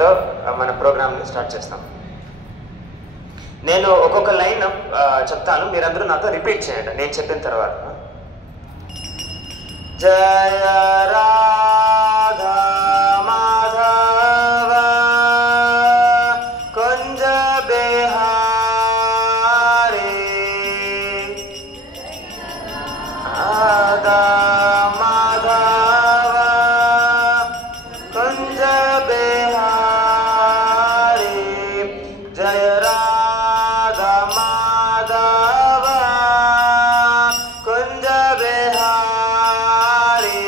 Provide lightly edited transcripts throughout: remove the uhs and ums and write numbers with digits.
తో మన ప్రోగ్రామ్ని స్టార్ట్ చేస్తాం. నేను ఒక్కొక్క లైన్ చెప్తాను, మీరందరూ నాతో రిపీట్ చేయండి నేను చెప్పిన తర్వాత. జయ రాధా మాధవ కుంజ బిహారీ రాధా మాధవ కుంజ బిహారీ జయ రాధా మాధవ కుంజ బిహారీ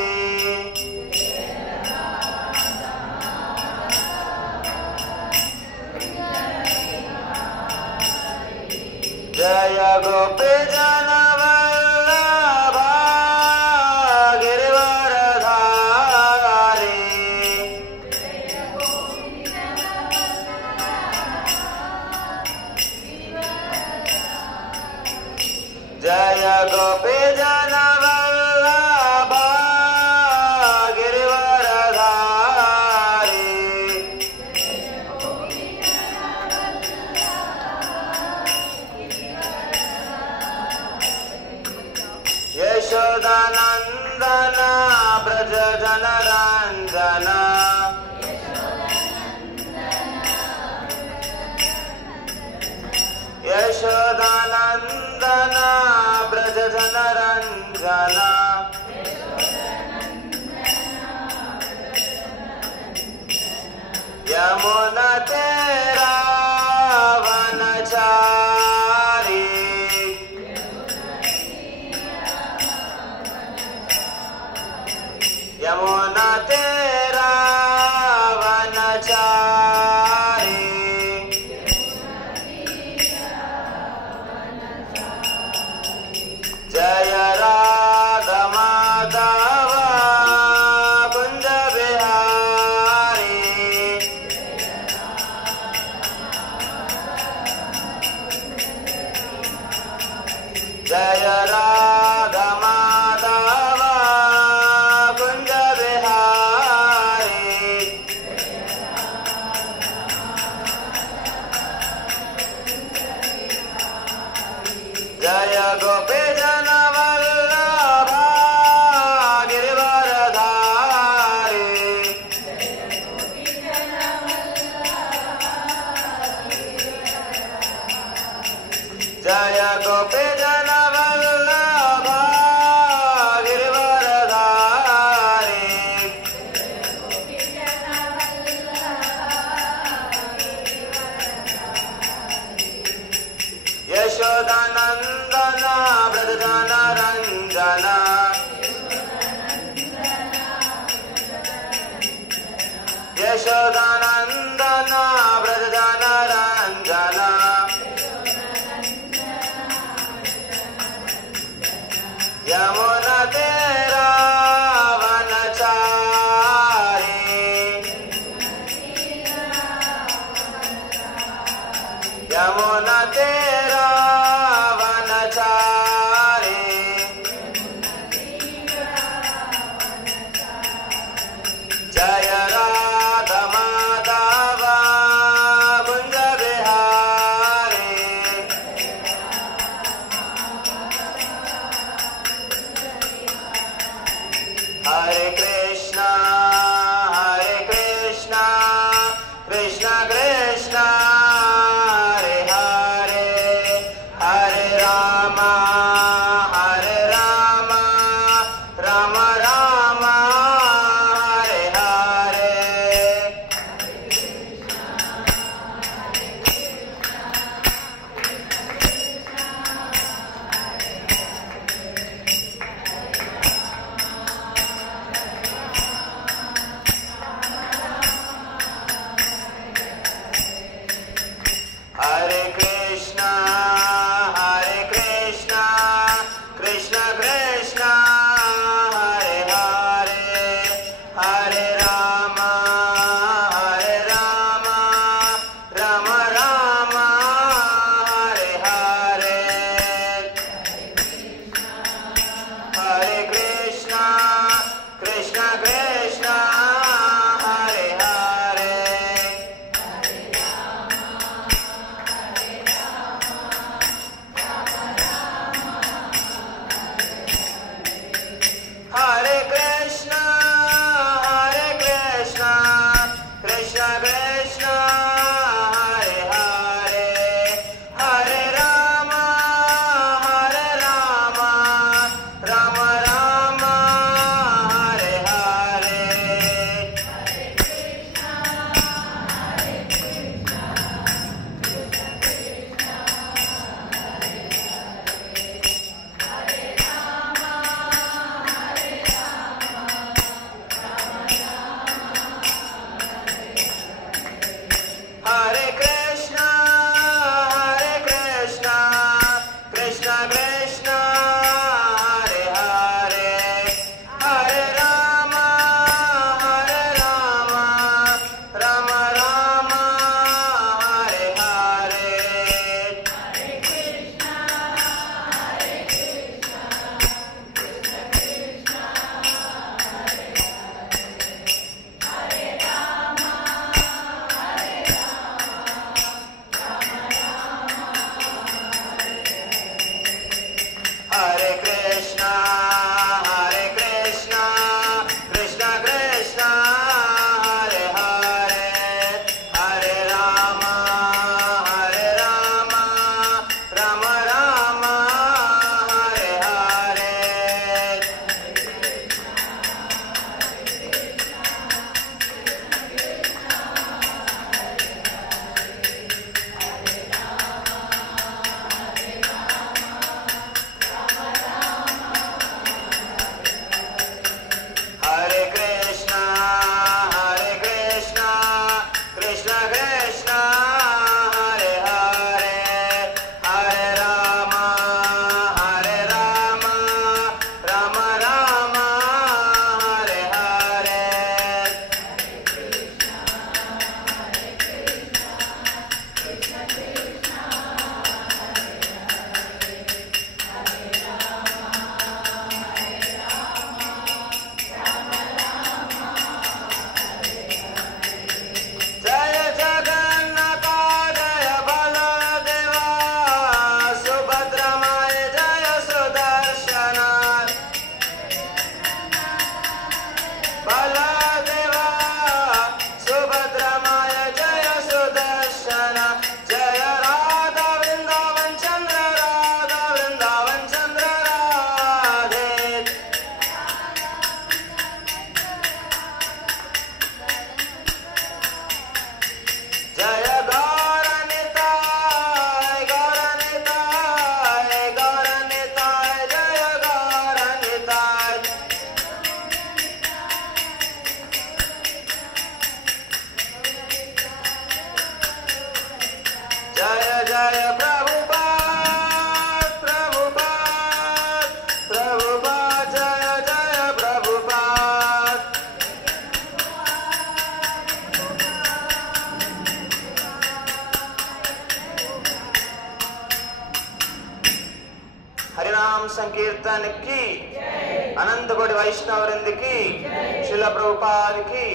జయ గోపీ జన వల్లభ గిరివరధారి జయ గోపీ జన వల్లభ గిరివరధారి యశోదానందన బ్రజ జనరంజన యశోదానందన బ్రజ జనరంజన యమున తేరా వనచారి यमुना तेरा वनचारी जय राधा माधव कुंज बिहारी जय राधा माधव कुंज बिहारी जय गोपी जन वल्लभ गिरिवरधारी जय गोपी जन वल्लभ गिरिवरधारी यशोदानंदन ब्रज जनरंजन यशोदानंदन ब्रज जनरंजन यमुना तेरा वनचारी यमुना तेरा वनचारी जय राधा माधव कुंज बिहारी हरे कृष्णा कृष्ण कृष्ण हरे हरे जय प्रभुपाद प्रभुपाद प्रभुपाद जय जय प्रभुपाद। हरिनाम संकीर्तन की, अनंत कोटि वैष्णव वृंद की, श्रील प्रभुपाद की।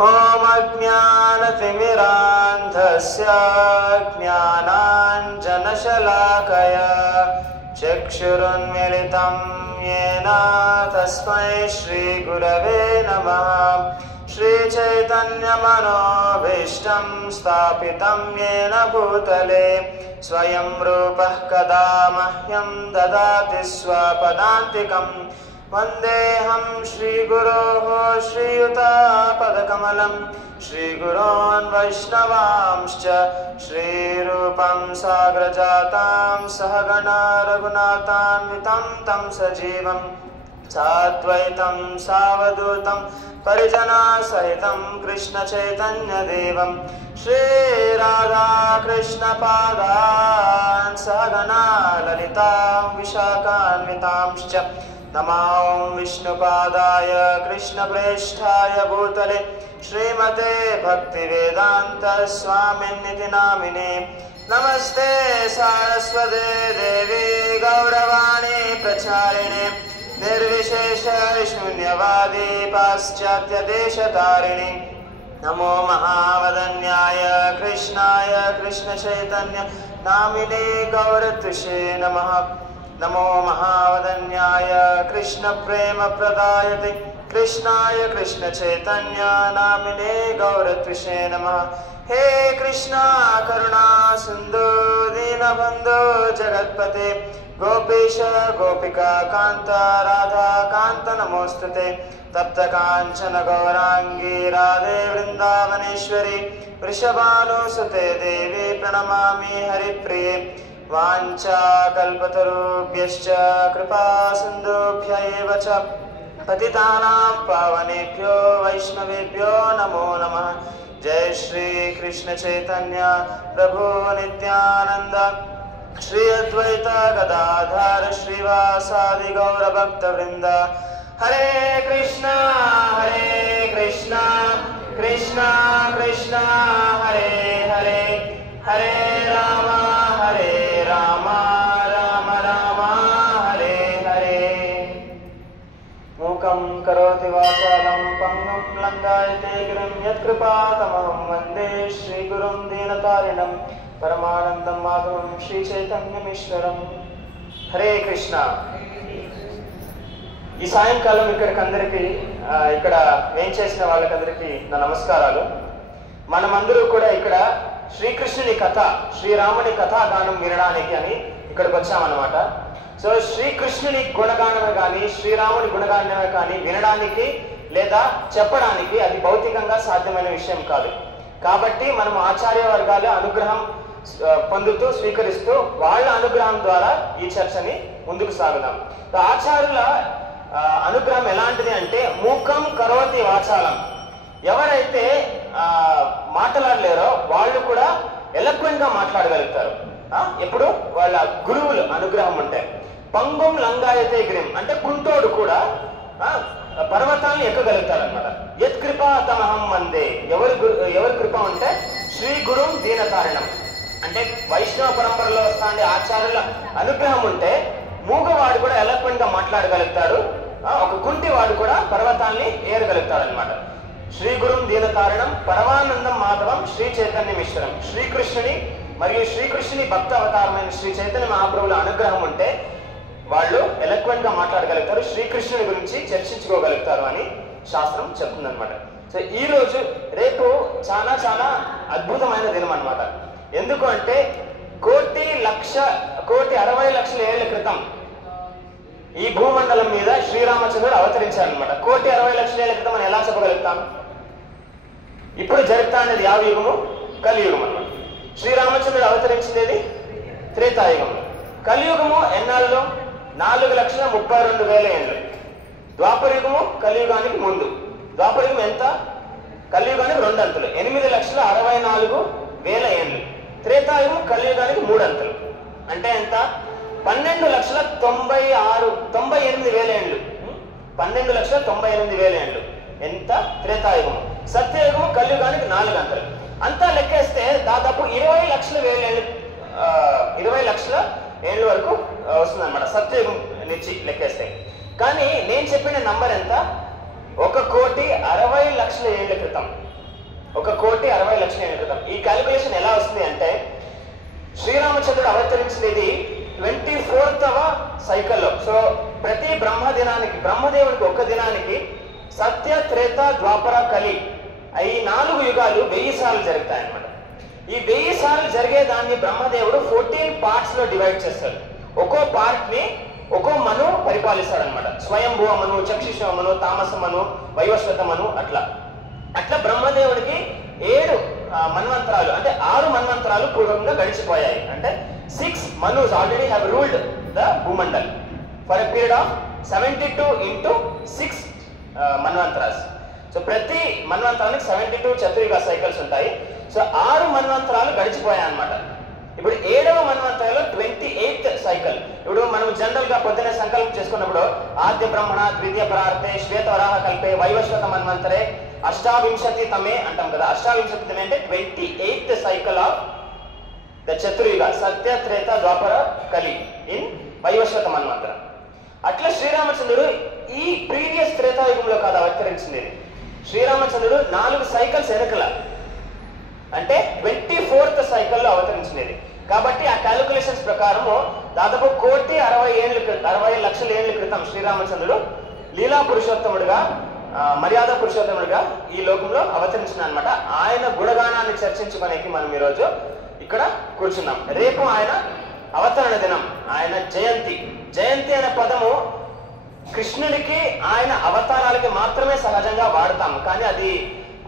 ओम अज्ञानतिमिरान्धस्य ज्ञानाञ्जनशलाकया चक्षुरुन्मीलितं येन तस्मै श्रीगुरवे नमः। श्रीचैतन्यमनोभीष्टं स्थापितं येन भूतले स्वयं रूपः कदा मह्यं ददाति स्वपदान्तिकम्। वन्देऽहं श्रीगुरोः श्रीयुतापदकमलं श्रीगुरोन् वैष्णवांश्च श्रीरूपं साग्रजातां सहगणा रघुनाथान्वितं तं सजीवं साद्वैतं सावधूतं परिजनसहितं कृष्णचैतन्यदेवं श्रीराधाकृष्णपादान् सहगणा ललिता विशाखान्वितांश्च। नमो विष्णुपादाय कृष्णप्रेष्ठाय भूतले श्रीमते भक्तिवेदांत स्वामिन्निति नामिने। नमस्ते सारस्वते देवी गौरवाणी प्रचारिणे निर्विशेष शून्यवादी पाश्चात्यदेशतारिणे। नमो महावदन्याय कृष्णाय कृष्णचैतन्य नामिने गौरतुषे नमः। नमो महावदन्याय कृष्ण प्रेम प्रदायते कृष्णाय कृष्ण चैतन्य नामिने गौरत्विषे नमः। हे कृष्णा करुणा सिंधु दीनबंधु जगत्पते गोपीश गोपिका कांत राधा कांत नमोस्तुते। तप्त कांचन गौरांगी राधे वृंदावनेश्वरी वृषभानुसुते देवी प्रणमामि हरिप्रिये। वाञ्छाकल्पतरुभ्यश्च कृपा सिन्धुभ्य एव च पतितानां पावनेभ्यो वैष्णवेभ्यो नमो नमः। जय श्री कृष्ण चैतन्य प्रभु नित्यानंद श्री अद्वैत गदाधर श्रीवासादि गौर भक्त वृंद। हरे कृष्णा कृष्णा कृष्णा हरे हरे हरे राम राम राम हरे हरे। मूकं करोति वाचालं पंगुं लंघयते गिरिं यत्कृपातमहं वन्दे श्रीगुरुं दीनतारिणं परमानन्दं माधवं श्रीचैतन्यमीश्वरं। हरे कृष्ण। ఈ సాయంకాలం ఇక్కడికందరికీ ఇక్కడ ఏం చేసిన వాళ్ళకందరికీ నా నమస్కారాలు. మనమందరూ కూడా ఇక్కడ శ్రీకృష్ణుని కథ శ్రీరాముని కథాగానం వినడానికి అని ఇక్కడికి వచ్చామన్నమాట. సో శ్రీకృష్ణుని గుణగానమే కానీ శ్రీరాముని గుణగానమే కానీ వినడానికి లేదా చెప్పడానికి అది భౌతికంగా సాధ్యమైన విషయం కాదు. కాబట్టి మనం ఆచార్య వర్గాల అనుగ్రహం పొందుతూ స్వీకరిస్తూ వాళ్ళ అనుగ్రహం ద్వారా ఈ చర్చని ముందుకు సాగుదాం. ఆచార్యుల అనుగ్రహం ఎలాంటిది అంటే మూకం కరోతి వాచాలం. ఎవరైతే మాట్లాడలేరో వాళ్ళు కూడా ఎలక్వెంట్ గా మాట్లాడగలుగుతారు. ఎప్పుడు వాళ్ళ గురువులు అనుగ్రహం ఉంటాయి. పంగుం లంగాయతే గిరిం అంటే కుంటోడు కూడా పర్వతాన్ని ఎక్కగలుగుతారు అనమాట. యత్ కృప తమహం వందే. ఎవరి కృప ఉంటే శ్రీ గురుం దీనతారిణం అంటే వైష్ణవ పరంపరలో వస్తాండే ఆచార్యుల అనుగ్రహం ఉంటే మూగవాడు కూడా ఎలక్వెంట్ గా మాట్లాడగలుగుతాడు. ఒక కుంటి వాడు కూడా పర్వతాన్ని ఏరగలుగుతాడు అనమాట. శ్రీ గురుం దీనతారిణం పరమానందం మాధవం శ్రీ చైతన్యమీశ్వరం. శ్రీకృష్ణుని మరియు శ్రీకృష్ణుని భక్త అవతారమైన శ్రీ చైతన్య మహాప్రభుల అనుగ్రహం ఉంటే వాళ్ళు ఎలక్వెంట్ గా మాట్లాడగలుగుతారు, శ్రీకృష్ణుని గురించి చర్చించుకోగలుగుతారు అని శాస్త్రం చెప్తుందనమాట. సో ఈ రోజు రేపు చాలా చాలా అద్భుతమైన దినం అనమాట. ఎందుకు అంటే 1,60,00,000 ఏళ్ల క్రితం ఈ భూమండలం మీద శ్రీరామచంద్రుడు అవతరించారనమాట. 1,60,00,000 ఏళ్ల క్రితం మనం ఎలా చెప్పగలుగుతాం? ఇప్పుడు జరుగుతా అనేది యావయుగము కలియుగం అన్నమాట. శ్రీరామచంద్రుడు అవతరించింది త్రేతాయుగంలో. కలియుగము ఎన్నాళ్ళలో 4,32,000 ఏళ్ళు. ద్వాపరయుగము కలియుగానికి ముందు. ద్వాపరయుగం ఎంత? కలియుగానికి 2 అంతులు, 8,64,000 ఏళ్ళు. త్రేతాయుగం కలియుగానికి 3 అంతులు, అంటే ఎంత? 12,98,000 ఏళ్ళు. 12,98,000 ఏళ్ళు ఎంత? త్రేతాయుగం. సత్యయుగం కలియుగానికి 4 అంతులు. అంతా లెక్కేస్తే దాదాపు 20 లక్షల ఏళ్ళు, 20 లక్షల ఏళ్ళ వరకు వస్తుంది అనమాట సత్యయుగం నుంచి లెక్కేస్తే. కానీ నేను చెప్పిన నంబర్ ఎంత? 1,60,00,000 ఏళ్ల క్రితం. 1,60,00,000 ఏళ్ల క్రితం. ఈ క్యాలిక్యులేషన్ ఎలా వస్తుంది అంటే, శ్రీరామచంద్రుడు అవతరించినది 24వ సైకిల్లో. సో ప్రతి బ్రహ్మదేవునికి ఒక దినానికి సత్య, త్రేత, ద్వాపర, కలి ఈ 4 యుగాలు 1000 సార్లు జరుగుతాయి అన్నమాట. ఈ 1000 సార్లు జరిగేదాన్ని బ్రహ్మదేవుడు 14 పార్ట్స్ లో డివైడ్ చేస్తాడు. ఒక్కో పార్ట్ ని ఒక్కో మను పరిపాలిస్తాడు అనమాట. స్వయంభువ మను, చక్షుష మను, తామస మను, వైవస్వత మను, అట్లా బ్రహ్మదేవుడికి 7 మన్వంతరాలు, అంటే 6 మన్వంతరాలు పూర్వకంగా గడిచిపోయాయి. అంటే 6 Manus already have ruled the Bhumandal for a period of 72 into 6 manvantaras. So ప్రతి మన్వంతరానికి 72 చతుర్యుగ సైకిల్స్ ఉంటాయి. సో 6 మన్వంతరాలు గడిచిపోయాయి అన్నమాట. ఇప్పుడు 7వ మన్వంతరంలో 28th సైకిల్. ఇప్పుడు మనం జనరల్ గా పొద్దునే సంకల్పం చేసుకున్నప్పుడు ఆద్య బ్రహ్మణ, ద్వితీయ పరార్థే, శ్వేతవరాహ కల్పే, వైవస్వత మన్వంతరే, అష్టావింశతితమే అంటాం కదా. అష్టావింశతితమే అంటే 28th సైకిల్ ఆఫ్ ద చతుర్యుగ, సత్య, త్రేత, ద్వాపర, కలి ఇన్ వైవస్వత మన్వంతరం. అట్లా శ్రీరామచంద్రుడు ఈ ప్రీవియస్ త్రేతాయుగంలో కాదు అవతరించింది. శ్రీరామచంద్రుడు 4 సైకిల్స్ వెనకల, అంటే 24th సైకిల్లో అవతరించినది. కాబట్టి ఆ క్యాలిక్యులేషన్స్ ప్రకారము దాదాపు 1,60,00,000 ఏళ్ల క్రితం శ్రీరామచంద్రుడు లీలా పురుషోత్తముడుగా, మర్యాద పురుషోత్తముడుగా ఈ లోకంలో అవతరించిన అనమాట. ఆయన గుణగానాన్ని చర్చించుకోనికి మనం ఈరోజు ఇక్కడ కూర్చున్నాం. రేపు ఆయన అవతరణ దినం, ఆయన జయంతి. జయంతి అనే పదము కృష్ణుడికి ఆయన అవతారాలకి మాత్రమే సహజంగా వాడతాం, కానీ అది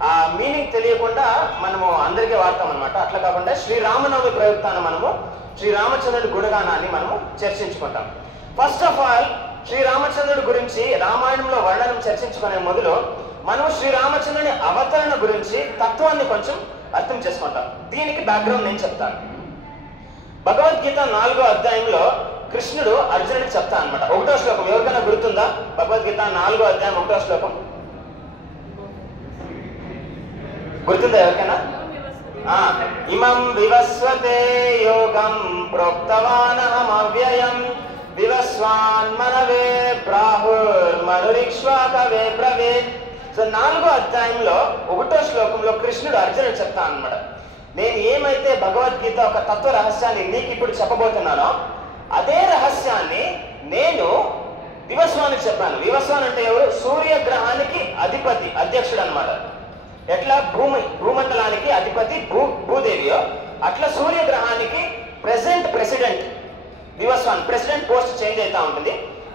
ఆ మీనింగ్ తెలియకుండా మనము అందరికీ వాడతాం అనమాట. అట్లా కాకుండా శ్రీరామనవమి ప్రయుక్తాన మనము శ్రీరామచంద్రుడి గుణగానాన్ని మనము చర్చించుకుంటాం. ఫస్ట్ ఆఫ్ ఆల్ శ్రీరామచంద్రుడి గురించి రామాయణంలో వర్ణనం చర్చించుకునే మొదలు మనం శ్రీరామచంద్రుని అవతరణ గురించి తత్వాన్ని కొంచెం అర్థం చేసుకుంటాం. దీనికి బ్యాక్గ్రౌండ్ నేను చెప్తాను. భగవద్గీత 4వ అధ్యాయంలో కృష్ణుడు అర్జునుడికి చెప్తా అనమాట. 1వ శ్లోకం ఎవరికైనా గుర్తుందా? భగవద్గీత 4వ అధ్యాయం 1వ శ్లోకం గుర్తుందా ఎవరికైనా? ఇమం వివస్వతే యోగం ప్రోక్తవానహం అవ్యయం వివస్వాన్ మనవే ప్రాహుర్మనురిక్ష్వాకవే బ్రవీత్. సో 4వ అధ్యాయంలో 1వ శ్లోకంలో కృష్ణుడు అర్జునుడు చెప్తా అన్నమాట, నేను ఏమైతే భగవద్గీత ఒక తత్వ రహస్యాన్ని నీకు ఇప్పుడు చెప్పబోతున్నానో అదే రహస్యాన్ని నేను వివస్వానికి చెప్పాను. వివస్వాన్ అంటే ఎవరు? సూర్యగ్రహానికి అధిపతి, అధ్యక్షుడు అనమాట. ఎట్లా భూమండలానికి అధిపతి భూదేవియో అట్లా సూర్యగ్రహానికి president Vivasvan. President post change అవుతా ఉంటుంది.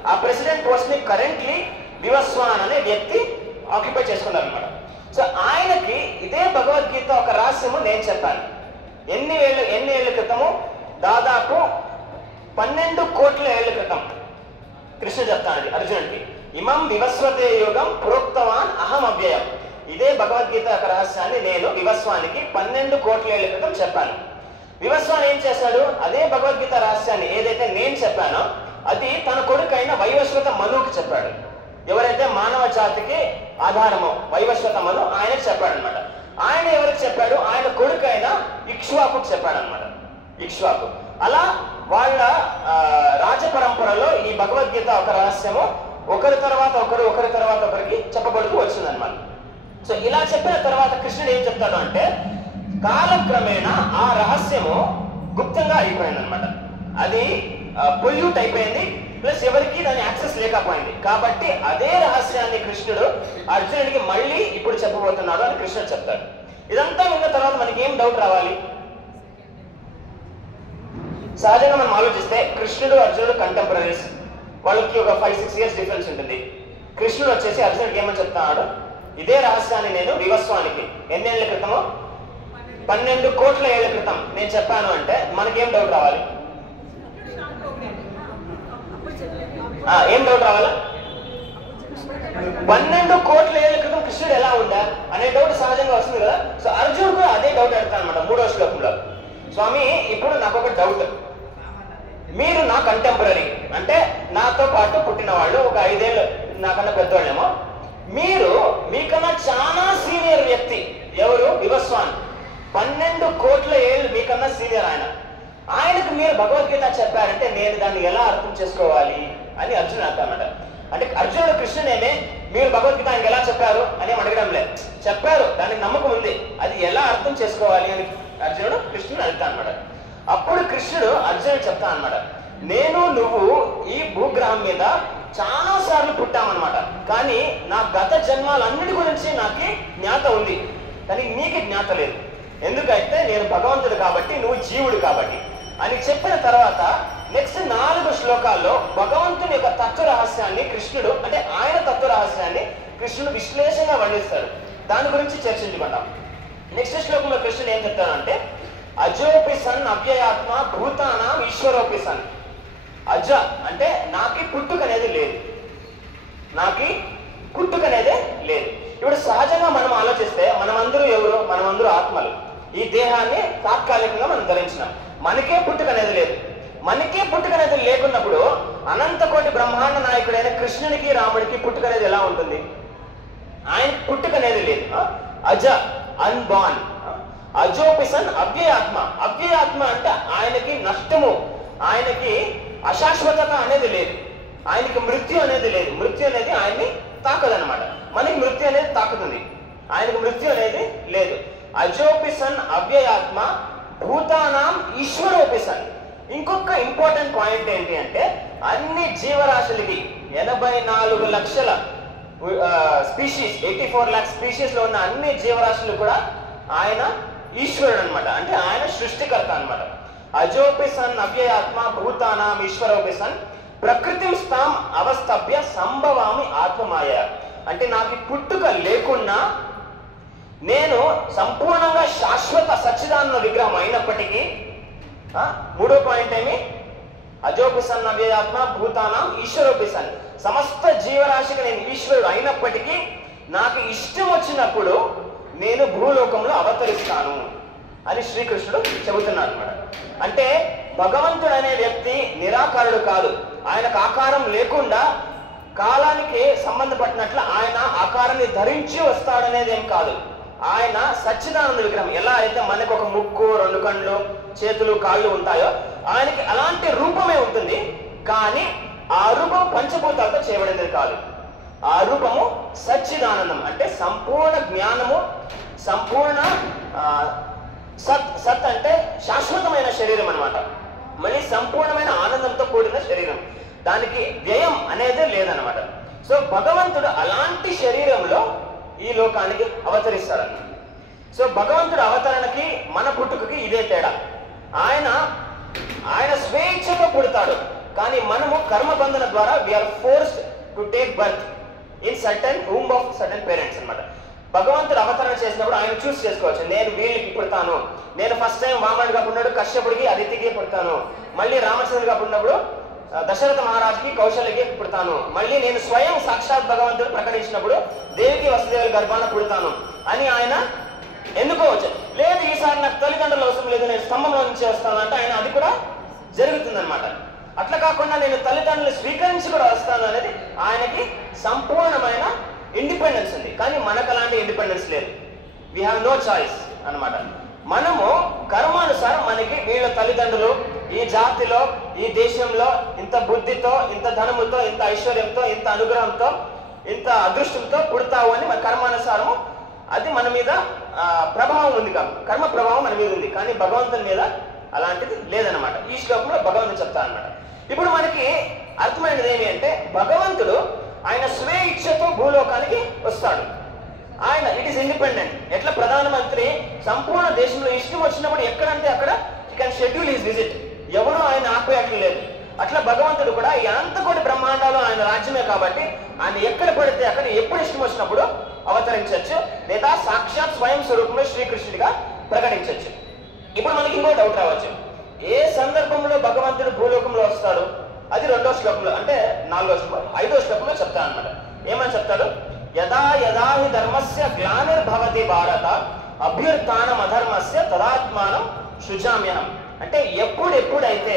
ఆ ప్రెసిడెంట్ పోస్ట్ ని కరెంట్లీ వివస్వాన్ అనే వ్యక్తి ఆక్యుపై చేసుకున్నారు అనమాట. సో ఆయనకి ఇదే భగవద్గీత ఒక రహస్యము నేను చెప్పాను. ఎన్ని ఏళ్ల క్రితము? దాదాపు 12 కోట్ల ఏళ్ల క్రితం కృష్ణుడు చెప్తాను అర్జునుడికి, ఇమం వివస్వతే యోగం ప్రోక్తవాన్ అహం అవ్యయం. ఇదే భగవద్గీత యొక్క రహస్యాన్ని నేను వివస్వానికి 12 కోట్ల ఏళ్ల క్రితం చెప్పాను. వివస్వాన్ ఏం చేశాడు? అదే భగవద్గీత రహస్యాన్ని ఏదైతే నేను చెప్పానో అది తన కొడుకైన వైవస్వత మనుకి చెప్పాడు. ఎవరైతే మానవ జాతికి ఆధారమో వైవస్వత మను ఆయనకు చెప్పాడు అనమాట. ఆయన ఎవరికి చెప్పాడు? ఆయన కొడుకైన ఇక్ష్వాకుకు చెప్పాడు అనమాట. ఇక్ష్వాకు. అలా వాళ్ళ రాజపరంపరలో ఈ భగవద్గీత ఒక రహస్యము ఒకరి తర్వాత ఒకరికి చెప్పబడుతూ వచ్చిందనమాట. సో ఇలా చెప్పిన తర్వాత కృష్ణుడు ఏం చెప్తాడు అంటే, కాలక్రమేణా ఆ రహస్యము గుప్తంగా అయిపోయింది అనమాట. అది పొల్యూట్ అయిపోయింది, ప్లస్ ఎవరికి దాని యాక్సెస్ లేకపోయింది. కాబట్టి అదే రహస్యాన్ని కృష్ణుడు అర్జునుడికి మళ్ళీ ఇప్పుడు చెప్పబోతున్నాడు అని కృష్ణుడు చెప్తాడు. ఇదంతా విన్న తర్వాత మనకి ఏం డౌట్ రావాలి? సహజంగా మనం ఆలోచిస్తే కృష్ణుడు అర్జునుడు కంటెంపరీస్, వాళ్ళకి ఒక 5-6 years డిఫరెన్స్ ఉంటుంది. కృష్ణుడు వచ్చేసి అర్జునుడికి ఏమని చెప్తున్నాడు? ఇదే రహస్యాన్ని నేను వివస్వానికి ఎన్నేళ్ల క్రితమో 12 కోట్ల ఏళ్ల క్రితం నేను చెప్పాను అంటే మనకేం డౌట్ రావాలి? ఏం డౌట్ రావాలా? 12 కోట్ల ఏళ్ల క్రితం కృష్ణుడు ఎలా ఉండా అనే డౌట్ సహజంగా సహజంగా వస్తుంది కదా. సో అర్జునుడు కూడా అదే డౌట్ అడుగుతాను అనమాట 3వ శ్లోకంలో. స్వామి, ఇప్పుడు నాకు ఒక డౌట్. మీరు నా కంటెంపరీ, అంటే నాతో పాటు పుట్టిన వాళ్ళు, ఒక 5 ఏళ్ళు నాకన్నా పెద్దవాళ్ళేమో. మీరు మీకన్నా చాలా సీనియర్ వ్యక్తి ఎవరు? వివస్వాన్. 12 కోట్ల ఏళ్ళు మీకన్నా సీనియర్ ఆయన. ఆయనకు మీరు భగవద్గీత చెప్పారంటే నేను దాన్ని ఎలా అర్థం చేసుకోవాలి అని అర్జునుడు అంటామట. అంటే అర్జునుడు కృష్ణునేమే మీరు భగవద్గీత ఆయనకి ఎలా చెప్పారు అని అడగడం లేదు. చెప్పారు, దానికి నమ్మకం ఉంది, అది ఎలా అర్థం చేసుకోవాలి అని అర్జునుడు కృష్ణుని అడుగుతా అనమాట. అప్పుడు కృష్ణుడు అర్జునుడు చెప్తా అనమాట, నేను నువ్వు ఈ భూగ్రహం మీద చాలా సార్లు పుట్టామన్నమాట. కానీ నా గత జన్మాలన్నిటి గురించి నాకు జ్ఞాత ఉంది, కానీ నీకు జ్ఞాత లేదు. ఎందుకంటే నేను భగవంతుడు కాబట్టి, నువ్వు జీవుడు కాబట్టి అని చెప్పిన తర్వాత నెక్స్ట్ 4 శ్లోకాల్లో భగవంతుని యొక్క తత్వ రహస్యాన్ని కృష్ణుడు, అంటే ఆయన తత్వ రహస్యాన్ని కృష్ణుడు విశ్లేషంగా వర్ణిస్తాడు. దాని గురించి చర్చించుకుంటాం. నెక్స్ట్ శ్లోకంలో కృష్ణుడు ఏం చెప్తాడంటే, అజోపి సన్ అవ్యయాత్మ భూతానాం ఈశ్వరోపి సన్. అజ అంటే నాకి పుట్టుక అనేది లేదు, నాకి పుట్టుక అనేదే లేదు. ఇప్పుడు సహజంగా మనం ఆలోచిస్తే మనమందరూ ఎవరు? మనమందరూ ఆత్మలు. ఈ దేహాన్ని తాత్కాలికంగా మనం ధరించినాం. మనకే పుట్టుక అనేది లేదు. మనకే పుట్టుక అనేది లేకున్నప్పుడు అనంత కోటి బ్రహ్మాండ నాయకుడైన కృష్ణునికి రాముడికి పుట్టుక అనేది ఎలా ఉంటుంది? ఆయన పుట్టుక అనేది లేదు. అజ, అన్బాన్. అజోపిసన్ అవ్యయాత్మ. అవ్యయాత్మ అంటే ఆయనకి నష్టము, ఆయనకి అశాశ్వతత అనేది లేదు, ఆయనకి మృత్యు అనేది లేదు. మృత్యు అనేది ఆయన్ని తాకదనమాట. మనకి మృత్యు అనేది తాకుతుంది, ఆయనకు మృత్యు అనేది లేదు. అజోపిసన్ అవ్యయాత్మ భూతానాం ఈశ్వరోపిసన్. ఇంకొక ఇంపార్టెంట్ పాయింట్ ఏంటి అంటే, అన్ని జీవరాశులకి 84 లక్షల స్పీషీస్, 84 లాక్ స్పీషీస్ లో ఉన్న అన్ని జీవరాశులు కూడా ఆయన ఈశ్వరుడు అనమాట. అంటే ఆయన సృష్టికర్త అనమాట. అజోపిసన్ అవ్యయాత్మ భూతానాం ఈశ్వరోపిసన్ ప్రకృతి స్థాం అవస్థభ్య సంభవామి ఆత్మమాయ. అంటే నాకు పుట్టుక లేకున్నా నేను సంపూర్ణంగా శాశ్వత సచ్చిదానంద విగ్రహం అయినప్పటికీ, 3వ పాయింట్ ఏమి? అజోపిసన్ అవ్యయాత్మ భూతానాం ఈశ్వరోపిసన్. సమస్త జీవరాశికి నేను ఈశ్వరుడు అయినప్పటికీ నాకు ఇష్టం వచ్చినప్పుడు నేను భూలోకంలో అవతరిస్తాను అని శ్రీకృష్ణుడు చెబుతున్నాడు అనమాట. అంటే భగవంతుడు అనే వ్యక్తి నిరాకారుడు కాదు. ఆయనకు ఆకారం లేకుండా కాలానికి సంబంధపడినట్లు ఆయన ఆకారాన్ని ధరించి వస్తాడనేది ఏం కాదు. ఆయన సచ్చిదానంద విగ్రహం. ఎలా అయితే మనకు ఒక ముక్కు, 2 కళ్ళు, చేతులు, కాళ్ళు ఉంటాయో ఆయనకి అలాంటి రూపమే ఉంటుంది. కానీ ఆ రూపం పంచభూతాలతో చేయబడినది కాదు. ఆ రూపము సచ్చిదానందం, అంటే సంపూర్ణ జ్ఞానము, సంపూర్ణ సత్ అంటే శాశ్వతమైన శరీరం అనమాట. మళ్ళీ సంపూర్ణమైన ఆనందంతో కూడిన శరీరం, దానికి వ్యయం అనేది లేదనమాట. సో భగవంతుడు అలాంటి శరీరంలో ఈ లోకానికి అవతరిస్తాడన్నమాట. సో భగవంతుడు అవతరణకి మన పుట్టుకకి ఇదే తేడా. ఆయన స్వేచ్ఛతో పుడతాడు, కానీ మనము కర్మబంధన ద్వారా we are forced to take birth in certain womb of certain parents అనమాట. భగవంతుడు అవతరణ చేసినప్పుడు ఆయన చూస్ చేసుకోవచ్చు, నేను వీళ్ళకి పుడతాను. నేను ఫస్ట్ టైం వామనుడిగా పుట్టినప్పుడు కశ్యపుడికి అదితికి పుడతాను. మళ్ళీ రామచంద్రుడిగా పుట్టినప్పుడు దశరథ మహారాజుకి కౌశల్యకి పుడతాను. మళ్ళీ నేను స్వయం సాక్షాత్ భగవంతుడు ప్రకటించినప్పుడు దేవికి వసుదేవుల గర్భాన పుడతాను అని ఆయన ఎన్నుకోవచ్చు. లేదు, ఈసారి నాకు తల్లిదండ్రులు అవసరం లేదు, నేను స్తంభంలో నుంచి వస్తాను అంటే ఆయన అది కూడా జరుగుతుంది అనమాట. అట్లా కాకుండా నేను తల్లిదండ్రులు స్వీకరించి కూడా వస్తాను అనేది ఆయనకి సంపూర్ణమైన ఇండిపెండెన్స్ ఉంది. కానీ మనకు అలాంటి ఇండిపెండెన్స్ లేదు. వీ హ్యావ్ నో చాయిస్ అనమాట. మనము కర్మానుసారం మనకి వీళ్ళ తల్లిదండ్రులు ఈ జాతిలో, ఈ దేశంలో ఇంత బుద్ధితో, ఇంత ధనముతో, ఇంత ఐశ్వర్యంతో, ఇంత అనుగ్రహంతో, ఇంత అదృష్టంతో పుడతావు అని మన కర్మానుసారము అది మన మీద ప్రభావం ఉంది. కాదు, కర్మ ప్రభావం మన మీద ఉంది, కానీ భగవంతుని మీద అలాంటిది లేదనమాట. ఈ శ్లోకంలో భగవంతుడు చెప్తారనమాట. ఇప్పుడు మనకి అర్థమైనది ఏమి అంటే, భగవంతుడు ఆయన స్వే ఇచ్ఛతో భూలోకానికి వస్తాడు. ఆయన ఇట్ ఈస్ ఇండిపెండెంట్. ఎట్లా ప్రధానమంత్రి సంపూర్ణ దేశంలో ఇష్టం వచ్చినప్పుడు ఎక్కడంటే అక్కడ హి కెన్ షెడ్యూల్ హిస్ విజిట్, ఎవరు ఆయన ఆపేయట్లు లేదు. అట్లా భగవంతుడు కూడా ఈ అనంతకోటి బ్రహ్మాండాలు ఆయన రాజ్యమే కాబట్టి ఆయన ఎక్కడ పడితే అక్కడ ఎప్పుడు ఇష్టం వచ్చినప్పుడు అవతరించవచ్చు, లేదా సాక్షాత్ స్వయం స్వరూపంలో శ్రీకృష్ణుడిగా ప్రకటించవచ్చు. ఇప్పుడు మనకి ఇంకో డౌట్ రావచ్చు, ఏ సందర్భంలో భగవంతుడు భూలోకంలో వస్తాడు? అది 2వ శ్లోకంలో, అంటే 4వ శ్లోకం, 5వ శ్లోకంలో చెప్తాను అనమాట. ఏమని చెప్తాడు? యదా యదా హి ధర్మస్య గ్లానిర్భవతి భారత అభ్యుత్థానం అధర్మస్య తదాత్మానం సృజామ్యహం. అంటే ఎప్పుడెప్పుడైతే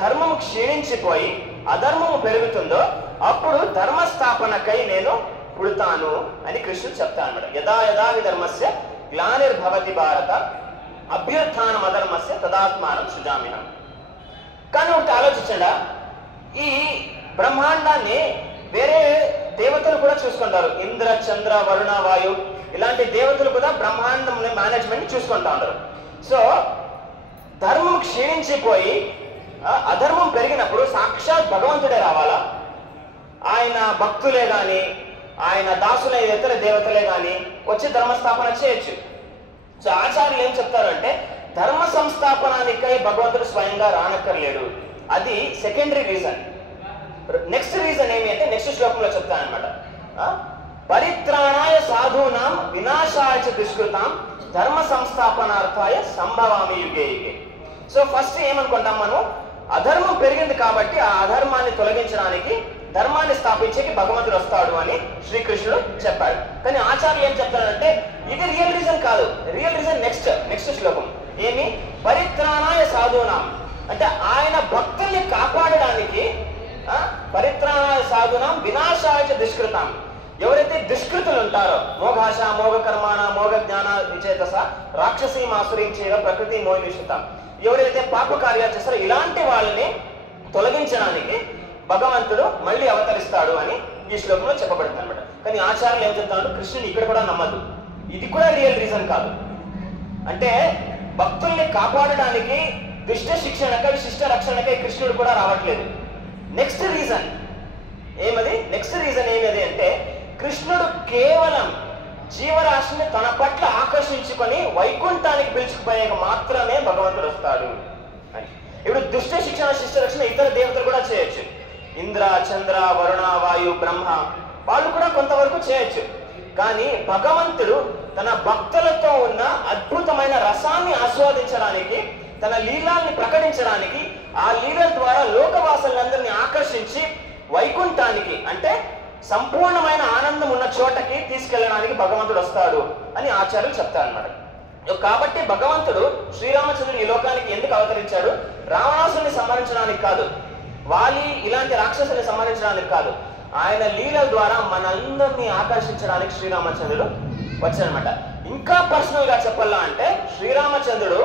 ధర్మము క్షీణించిపోయి అధర్మము పెరుగుతుందో అప్పుడు ధర్మస్థాపనకై నేను పుడతాను అని కృష్ణుడు చెప్తాను అన్నమాట. యదా యదా హి ధర్మస్య గ్లానిర్భవతి భారత అభ్యుత్థానం అధర్మస్య తదాత్మానం సృజామ్యహం. కానీ ఒకటి ఆలోచించండా, ఈ బ్రహ్మాండాన్ని వేరే దేవతలు కూడా చూసుకుంటారు. ఇంద్ర, చంద్ర, వరుణ, వాయు ఇలాంటి దేవతలు కూడా బ్రహ్మాండం మేనేజ్మెంట్ చూసుకుంటా ఉంటారు. సో ధర్మం క్షీణించిపోయి అధర్మం పెరిగినప్పుడు సాక్షాత్ భగవంతుడే రావాలా? ఆయన భక్తులే గాని, ఆయన దాసులే ఇతర దేవతలే గాని వచ్చి ధర్మస్థాపన చేయొచ్చు. సో ఆచార్యులు ఏం చెప్తారు అంటే ధర్మ సంస్థాపనానికై భగవంతుడు స్వయంగా రానక్కర్లేడు. అది సెకండరీ రీజన్. నెక్స్ట్ రీజన్ ఏమి అంటే నెక్స్ట్ శ్లోకంలో చెప్తాను అనమాట. పరిత్రాణాయ సాధూనాం వినాశాయ చ దుష్కృతాం ధర్మ సంస్థాపనార్థాయ సంభవామి యుగే యుగే. సో ఫస్ట్ ఏమనుకుంటాం మనం, అధర్మం పెరిగింది కాబట్టి ఆ అధర్మాన్ని తొలగించడానికి, ధర్మాన్ని స్థాపించేకి భగవంతుడు వస్తాడు అని శ్రీకృష్ణుడు చెప్పాడు. కానీ ఆచార్యులు ఏం చెప్తాడంటే ఇది రియల్ రీజన్ కాదు. రియల్ రీజన్ నెక్స్ట్ శ్లోకం ఏమి, పరిత్రాణాయ సాధూనాం అంటే ఆయన భక్తుల్ని కాపాడడానికి, పరిత్రాణాయ సాధూనాం వినాశాయ చ దుష్కృతాం. ఎవరైతే దుష్కృతులు ఉంటారో, మోఘాశ మోఘ కర్మాణ మోఘ జ్ఞాన విచేతస రాక్షసీ మాసురించేవ ప్రకృతి మోహినిషుతాం, ఎవరైతే పాప కార్యాలు చేస్తారో ఇలాంటి వాళ్ళని తొలగించడానికి భగవంతుడు మళ్ళీ అవతరిస్తాడు అని ఈ శ్లోకంలో చెప్పబడుతుంది అనమాట. కానీ ఆచార్యులు ఏం చెప్తాడు, కృష్ణుని ఇక్కడ కూడా నమ్మద్దు, ఇది కూడా రియల్ రీజన్ కాదు. అంటే భక్తుల్ని కాపాడడానికి, దుష్ట శిక్షణకై శిష్ట రక్షణకై కృష్ణుడు కూడా రావట్లేదు. నెక్స్ట్ రీజన్ ఏమిది అంటే కృష్ణుడు కేవలం జీవరాశిని తన పట్ల ఆకర్షించుకొని వైకుంఠానికి పిలుచుకుపోయాక మాత్రమే భగవంతుడు వస్తాడు అని. ఇప్పుడు దుష్ట శిక్షణ శిష్ట రక్షణ ఇతర దేవతలు కూడా చేయొచ్చు. ఇంద్ర, చంద్ర, వరుణ, వాయు, బ్రహ్మ వాళ్ళు కూడా కొంతవరకు చేయొచ్చు. కానీ భగవంతుడు తన భక్తులతో ఉన్న అద్భుతమైన రసాన్ని ఆస్వాదించడానికి, తన లీలాల్ని ప్రకటించడానికి, ఆ లీలల ద్వారా లోకవాసులందరినీ ఆకర్షించి వైకుంఠానికి అంటే సంపూర్ణమైన ఆనందం ఉన్న చోటకి తీసుకెళ్ళడానికి భగవంతుడు వస్తాడు అని ఆచార్యులు చెప్తారు అన్నమాట. కాబట్టి భగవంతుడు శ్రీరామచంద్రుడు ఈ లోకానికి ఎందుకు అవతరించాడు, రావణాసుని సంహరించడానికి కాదు, వాలి ఇలాంటి రాక్షసుని సంహరించడానికి కాదు, ఆయన లీలల ద్వారా మనందరినీ ఆకర్షించడానికి శ్రీరామచంద్రుడు వచ్చాడనమాట. ఇంకా పర్సనల్ గా చెప్పాలా అంటే శ్రీరామచంద్రుడు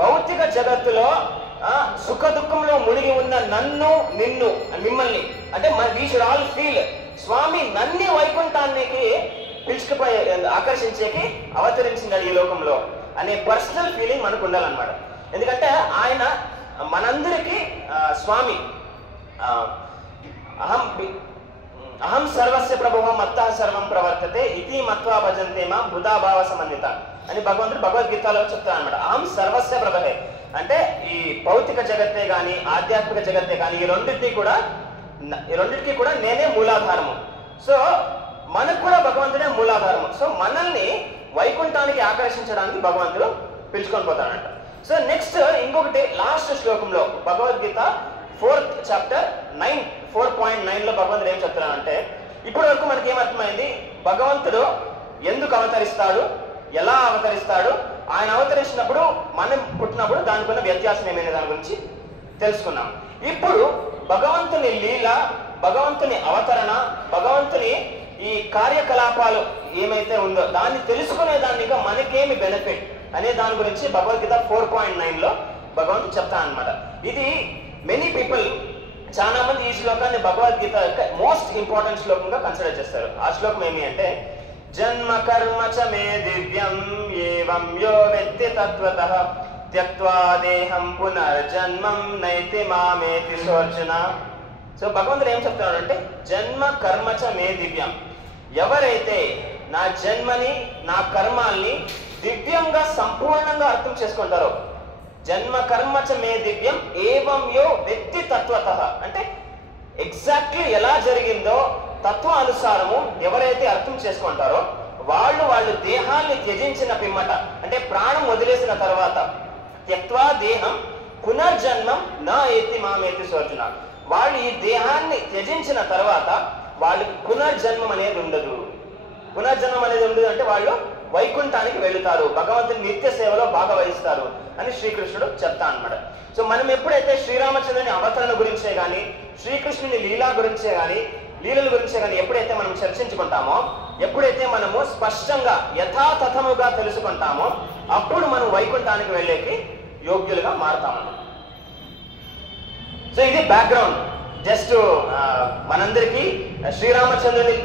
భౌతిక జగత్తులో సుఖ దుఃఖంలో మునిగి ఉన్న నన్ను, నిన్ను, మిమ్మల్ని అంటే వీ షుడ్ ఆల్ ఫీల్ స్వామి నన్ని వైకుంఠానికి పిలుచుకుపోయి ఆకర్షించేకి అవతరించినాడు ఈ లోకంలో అనే పర్సనల్ ఫీలింగ్ మనకు ఉండాలన్నమాట. ఎందుకంటే ఆయన మనందరికీ స్వామి అహం సర్వస్య ప్రభువ మత్తః సర్వం ప్రవర్తతే ఇతి మత్వా భజంతే మాం బుధాభావ సమన్విత అని భగవంతుడు భగవద్గీతలో చెప్తాడు అనమాట. అహం సర్వస్య ప్రభవే అంటే ఈ భౌతిక జగత్తే గాని ఆధ్యాత్మిక జగత్తే గాని ఈ రెండింటికి కూడా నేనే మూలాధారము. సో మనకు కూడా భగవంతుడే మూలాధారము. సో మనల్ని వైకుంఠానికి ఆకర్షించడానికి భగవంతుడు పిలుచుకొని పోతాడంట. సో నెక్స్ట్ ఇంకొకటి లాస్ట్ శ్లోకంలో భగవద్గీత 4th chapter 4.9 లో భగవంతుడు ఏం చెప్తున్నాడంటే ఇప్పటి వరకు మనకి ఏమర్థమైంది, భగవంతుడు ఎందుకు అవతరిస్తాడు, ఎలా అవతరిస్తాడు, ఆయన అవతరించినప్పుడు మనం పుట్టినప్పుడు దానికున్న వ్యత్యాసం ఏమైనా దాని గురించి తెలుసుకున్నాం. ఇప్పుడు భగవంతుని లీల, భగవంతుని అవతరణ, భగవంతుని ఈ కార్యకలాపాలు ఏమైతే ఉందో దాన్ని తెలుసుకునే దానిగా మనకేమి బెనిఫిట్ అనే దాని గురించి భగవద్గీత 4.9 లో భగవంతుడు చెప్తా అన్నమాట. ఇది మెనీ పీపుల్ చాలా మంది ఈ శ్లోకాన్ని భగవద్గీత యొక్క మోస్ట్ ఇంపార్టెంట్ శ్లోకంగా కన్సిడర్ చేస్తారు. ఆ శ్లోకం ఏమి అంటే జన్మ కర్మ చ మే దివ్యం ఏవం యో వెత్తి తత్వతః త్యక్త్వా దేహం పునర్జన్మం నైతి మామేతి సోర్జున. సో భగవంతుడు ఏం చెప్తున్నాడు అంటే జన్మ కర్మ చ మే దివ్యం, ఎవరైతే నా జన్మని నా కర్మాల్ని దివ్యంగా సంపూర్ణంగా అర్థం చేసుకుంటారో, జన్మ కర్మ చ మే దివ్యం ఏవం యో వ్యక్తి తత్వతః అంటే ఎగ్జాక్ట్లీ ఎలా జరిగిందో తత్వ అనుసారము ఎవరైతే అర్థం చేసుకుంటారో వాళ్ళు దేహాన్ని త్యజించిన పిమ్మట అంటే ప్రాణం వదిలేసిన తర్వాత త్యక్త్వా దేహం పునర్జన్మం నా ఏతి మామేతి సోర్జున, వాళ్ళు ఈ దేహాన్ని త్యజించిన తర్వాత వాళ్ళకి పునర్జన్మం అనేది ఉండదు. పునర్జన్మం అనేది ఉండదు అంటే వాళ్ళు వైకుంఠానికి వెళుతారు, భగవంతుని నిత్య సేవలో భాగవహిస్తారు అని శ్రీకృష్ణుడు చెప్తా అన్నమాట. సో మనం ఎప్పుడైతే శ్రీరామచంద్రుని అవతరణ గురించే కానీ, శ్రీకృష్ణుని లీలా గురించే కానీ, లీలల గురించే కానీ ఎప్పుడైతే మనం చర్చించుకుంటామో, ఎప్పుడైతే మనము స్పష్టంగా యథాతథముగా తెలుసుకుంటామో, అప్పుడు మనం వైకుంఠానికి వెళ్ళేకి యోగ్యులుగా మారుతామన్నమాట. సో ఇది బ్యాక్గ్రౌండ్. జస్ట్ మనందరికీ శ్రీరామచంద్రుని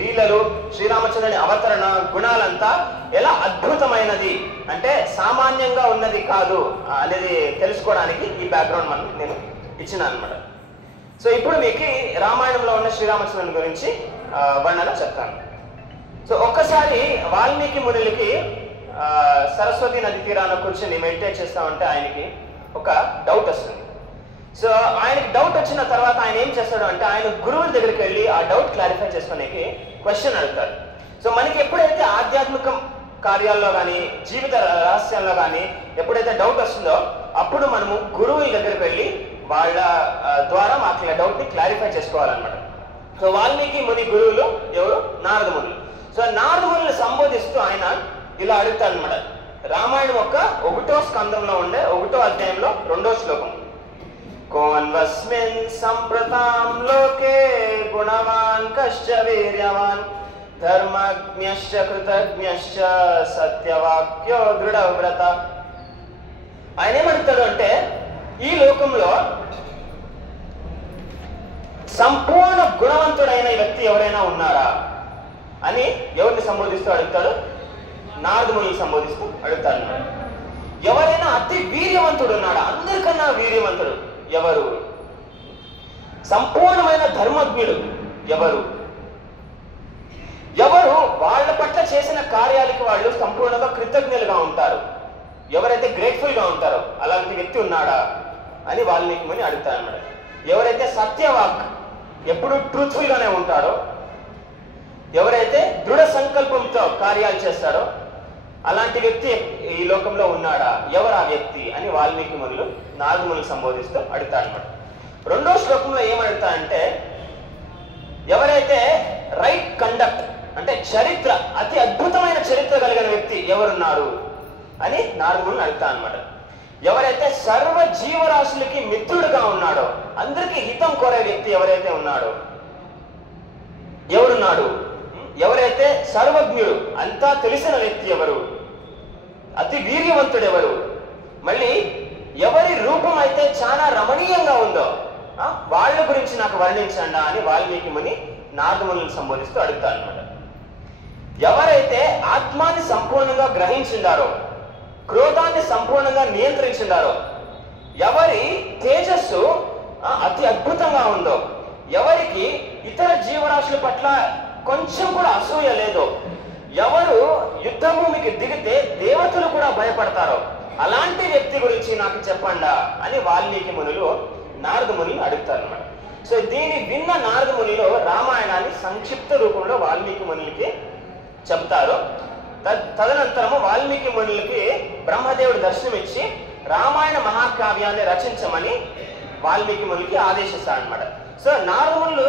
లీలలు, శ్రీరామచంద్రుని అవతరణ గుణాలంతా ఎలా అద్భుతమైనది అంటే సామాన్యంగా ఉన్నది కాదు అనేది తెలుసుకోవడానికి ఈ బ్యాక్గ్రౌండ్ నేను ఇచ్చిన అనమాట. సో ఇప్పుడు మీకు రామాయణంలో ఉన్న శ్రీరామచంద్రుని గురించి వర్ణన చెప్తాను. సో ఒక్కసారి వాల్మీకి మునులకి సరస్వతి నది తీరాన కూర్చొని మెడిటేట్ చేస్తా ఉంటే ఆయనకి ఒక డౌట్ వస్తుంది. సో ఆయనకి డౌట్ వచ్చిన తర్వాత ఆయన ఏం చేస్తాడు అంటే ఆయన గురువుల దగ్గరికి వెళ్ళి ఆ డౌట్ క్లారిఫై చేసుకోనికి క్వశ్చన్ అడుగుతాడు. సో మనకి ఎప్పుడైతే ఆధ్యాత్మిక కార్యాల్లో కానీ, జీవిత రహస్యాల్లో కానీ ఎప్పుడైతే డౌట్ వస్తుందో అప్పుడు మనము గురువుల దగ్గరికి వెళ్ళి వాళ్ళ ద్వారా మాకు డౌట్ ని క్లారిఫై చేసుకోవాలన్నమాట. సో వాల్మీకి ముని గురువులు ఎవరు? నారద మునులు. సో నారద మునులు సంబోధిస్తూ ఆయన ఇలా అడుగుతాడు అనమాట. రామాయణం యొక్క 1వ స్కందంలో ఉండే 1వ అధ్యాయంలో 2వ శ్లోకం. కోన్వస్మిన్ సంప్రతాం లోకే గుణవాన్ కశ్చ వీర్యవాన్ ధర్మజ్ఞశ్చ కృతజ్ఞశ్చ సత్యవాక్యో దృఢవ్రత. ఆయన ఏమడుగుతాడు అంటే ఈ లోకంలో సంపూర్ణ గుణవంతుడైన వ్యక్తి ఎవరైనా ఉన్నారా అని ఎవరిని సంబోధిస్తూ అడుగుతాడు? నారదుని సంబోధిస్తూ అడుగుతాడు. ఎవరైనా అతి వీర్యవంతుడు ఉన్నాడా? అందరికన్నా వీర్యవంతుడు ఎవరు? సంపూర్ణమైన ధర్మజ్ఞుడు ఎవరు? ఎవరు వాళ్ళ పట్ల చేసిన కార్యాలకి వాళ్ళు సంపూర్ణంగా కృతజ్ఞులుగా ఉంటారు, ఎవరైతే గ్రేట్ఫుల్ గా ఉంటారో అలాంటి వ్యక్తి ఉన్నాడా అని వాల్మీకి ముని అడుగుతారు అన్నమాట. ఎవరైతే సత్యవాక్ ఎప్పుడు ట్రూత్ఫుల్ గానే ఉంటాడో, ఎవరైతే దృఢ సంకల్పంతో కార్యాలు చేస్తాడో అలాంటి వ్యక్తి ఈ లోకంలో ఉన్నాడా, ఎవరు ఆ వ్యక్తి అని వాల్మీకి మునులు నారద మునులు సంబోధిస్తూ అడుగుతారు అన్నమాట. 2వ శ్లోకంలో ఏమడుగుతా అంటే ఎవరైతే రైట్ కండక్ట్ అంటే చరిత్ర, అతి అద్భుతమైన చరిత్ర కలిగిన వ్యక్తి ఎవరున్నారు అని నారద మునులు అడుగుతా అన్నమాట. ఎవరైతే సర్వ జీవరాశులకి మిత్రుడుగా ఉన్నాడో, అందరికీ హితం కోరే వ్యక్తి ఎవరైతే ఉన్నాడో ఎవరున్నాడు? ఎవరైతే సర్వజ్ఞుడు, అంతా తెలిసిన వ్యక్తి ఎవరు? అతి వీర్యవంతుడు ఎవరు? మళ్ళీ ఎవరి రూపం అయితే చాలా రమణీయంగా ఉందో వాళ్ళ గురించి నాకు వర్ణించండి అని వాల్మీకి ముని నారద మునులను సంబోధిస్తూ అడుగుతారు అన్నమాట. ఎవరైతే ఆత్మాన్ని సంపూర్ణంగా గ్రహించిండారో, క్రోధాన్ని సంపూర్ణంగా నియంత్రించిండారో, ఎవరి తేజస్సు అతి అద్భుతంగా ఉందో, ఎవరికి ఇతర జీవరాశుల పట్ల కొంచెం కూడా అసూయ లేదో, ఎవరు యుద్ధ భూమికి దిగితే దేవతలు కూడా భయపడతారో అలాంటి వ్యక్తి గురించి నాకు చెప్పండా అని వాల్మీకి మునులు నారద మునులు అడుగుతారు అన్నమాట. సో దీన్ని విన్న నారద మునులు రామాయణాన్ని సంక్షిప్త రూపంలో వాల్మీకి మునులకి చెప్తారు. తదనంతరము వాల్మీకి మునులకి బ్రహ్మదేవుడు దర్శనమిచ్చి రామాయణ మహాకావ్యాన్ని రచించమని వాల్మీకి మునులకి ఆదేశిస్తాడు అనమాట. సో నారద మునులు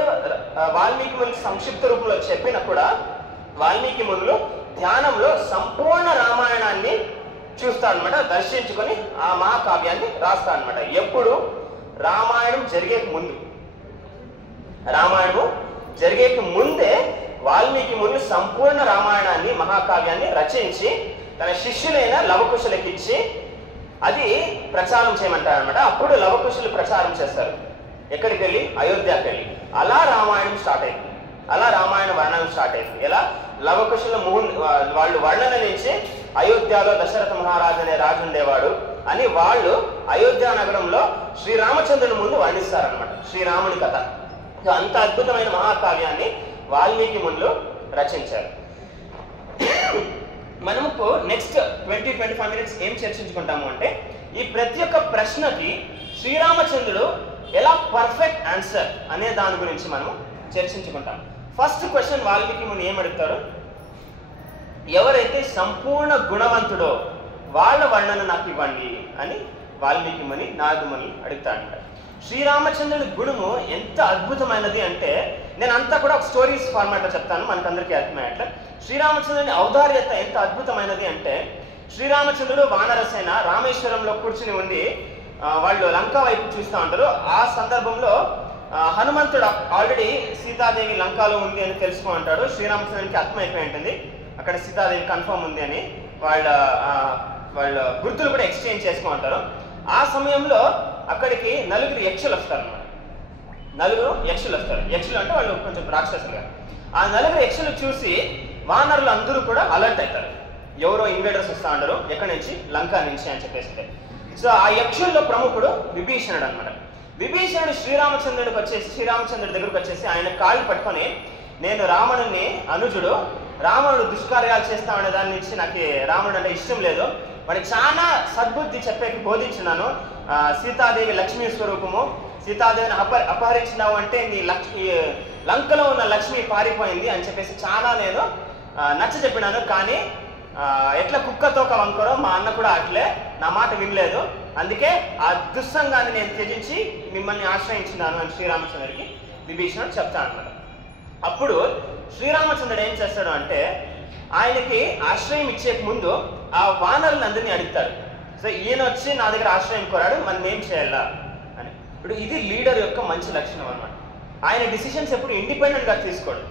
వాల్మీకి మునులకి సంక్షిప్త రూపంలో చెప్పిన కూడా వాల్మీకి మునులు ధ్యానంలో సంపూర్ణ రామాయణాన్ని చూస్తారనమాట, దర్శించుకొని ఆ మహాకావ్యాన్ని రాస్తారనమాట. ఎప్పుడు? రామాయణం జరిగేకి ముందు. రామాయణము జరిగేకి ముందే వాల్మీకి మునులు సంపూర్ణ రామాయణాన్ని మహాకావ్యాన్ని రచించి తన శిష్యులైన లవకుశులకి ఇచ్చి అది ప్రచారం చేయమంటారు అనమాట. అప్పుడు లవకుశులు ప్రచారం చేస్తారు. ఎక్కడికి వెళ్ళి? అయోధ్యకి వెళ్ళి. అలా రామాయణం స్టార్ట్ అయింది. అలా రామాయణ వర్ణనం స్టార్ట్ అయింది. ఎలా? లవకుశుల వాళ్ళు వర్ణన నుంచి అయోధ్యలో దశరథ మహారాజు అనే రాజు ఉండేవాడు అని వాళ్ళు అయోధ్య నగరంలో శ్రీరామచంద్రుని ముందు వర్ణిస్తారనమాట. శ్రీరాముని కథ. అంత అద్భుతమైన మహాకావ్యాన్ని వాల్మీకి మునులు రచించారు. మనము నెక్స్ట్ 20-25 మినిట్స్ ఏం చర్చించుకుంటాము అంటే ఈ ప్రతి ఒక్క ప్రశ్నకి శ్రీరామచంద్రుడు ఎలా పర్ఫెక్ట్ ఆన్సర్ అనే దాని గురించి మనము చర్చించుకుంటాం. ఫస్ట్ క్వశ్చన్ వాల్మీకి ముని ఏమడుగుతారు? ఎవరైతే సంపూర్ణ గుణవంతుడో వాళ్ళ వర్ణన నాకు ఇవ్వండి అని వాల్మీకి ముని నారద ముని అడుగుతాడు. శ్రీరామచంద్రుడి గుణము ఎంత అద్భుతమైనది అంటే, నేను అంతా కూడా ఒక స్టోరీస్ ఫార్మాట్లో చెప్తాను మనకందరికీ అర్థమయ్యేట్లా. శ్రీరామచంద్రుని ఔదార్యత ఎంత అద్భుతమైనది అంటే, శ్రీరామచంద్రుడు వానరసేన రామేశ్వరంలో కూర్చుని ఉండి వాళ్ళు లంక వైపు చూస్తూ ఉంటారు. ఆ సందర్భంలో హనుమంతుడు ఆల్రెడీ సీతాదేవి లంకలో ఉంది అని తెలుసుకుని ఉంటాడు. శ్రీరామచంద్రునికి అర్థమైపోయి ఉంటుంది అక్కడ సీతాదేవి కన్ఫర్మ్ ఉంది అని. వాళ్ళ గుర్తులు కూడా ఎక్స్చేంజ్ చేసుకుని ఉంటారు. ఆ సమయంలో అక్కడికి 4 యక్షులు వస్తారు అన్నమాట. 4 యక్షులు వస్తారు. యక్షులు అంటే వాళ్ళు కొంచెం రాక్షసులుగా. ఆ 4 యక్షులు చూసి వానరులు అందరూ కూడా అలర్ట్ అవుతారు, ఎవరో ఇన్వేడర్స్ వస్తూ ఉంటారు ఎక్కడి నుంచి, లంక నుంచి అని చెప్పేసి. సో ఆ యక్షుల్లో ప్రముఖుడు విభీషణుడు అనమాట. విభీషణుడు శ్రీరామచంద్రుడి దగ్గరకు వచ్చేసి ఆయన కాళ్ళు పట్టుకొని, నేను రావణుని అనుజుడు, రావణుడు దుష్కార్యాలు చేస్తా ఉండే దాని నుంచి నాకు రావణుడు అంటే ఇష్టం లేదు, వాడికి చాలా సద్బుద్ధి చెప్పేకి బోధించినాను. సీతాదేవి లక్ష్మీ స్వరూపము, సీతాదేవిని అపహరించినావు అంటే నీ లంకలో ఉన్న లక్ష్మి పారిపోయింది అని చెప్పేసి చాలా నేను నచ్చ చెప్పినాను. కానీ ఎట్లా కుక్కతో ఒక వంకరో మా అన్న కూడా అట్లే నా మాట వినలేదు, అందుకే ఆ దుస్సంగాన్ని నేను త్యజించి మిమ్మల్ని ఆశ్రయించినాను అని శ్రీరామచంద్రుడికి విభీషణుడు చెప్తాను అన్నమాట. అప్పుడు శ్రీరామచంద్రుడు ఏం చేస్తాడు అంటే, ఆయనకి ఆశ్రయం ఇచ్చే ముందు ఆ వానరులందరినీ అడుగుతాడు. సో ఈయన వచ్చి నా దగ్గర ఆశ్రయం కోరాడు, మనం ఏం చేయాలా అని. ఇప్పుడు ఇది లీడర్ యొక్క మంచి లక్షణం అన్నమాట. ఆయన డిసిషన్స్ ఎప్పుడు ఇండిపెండెంట్గా తీసుకోడు,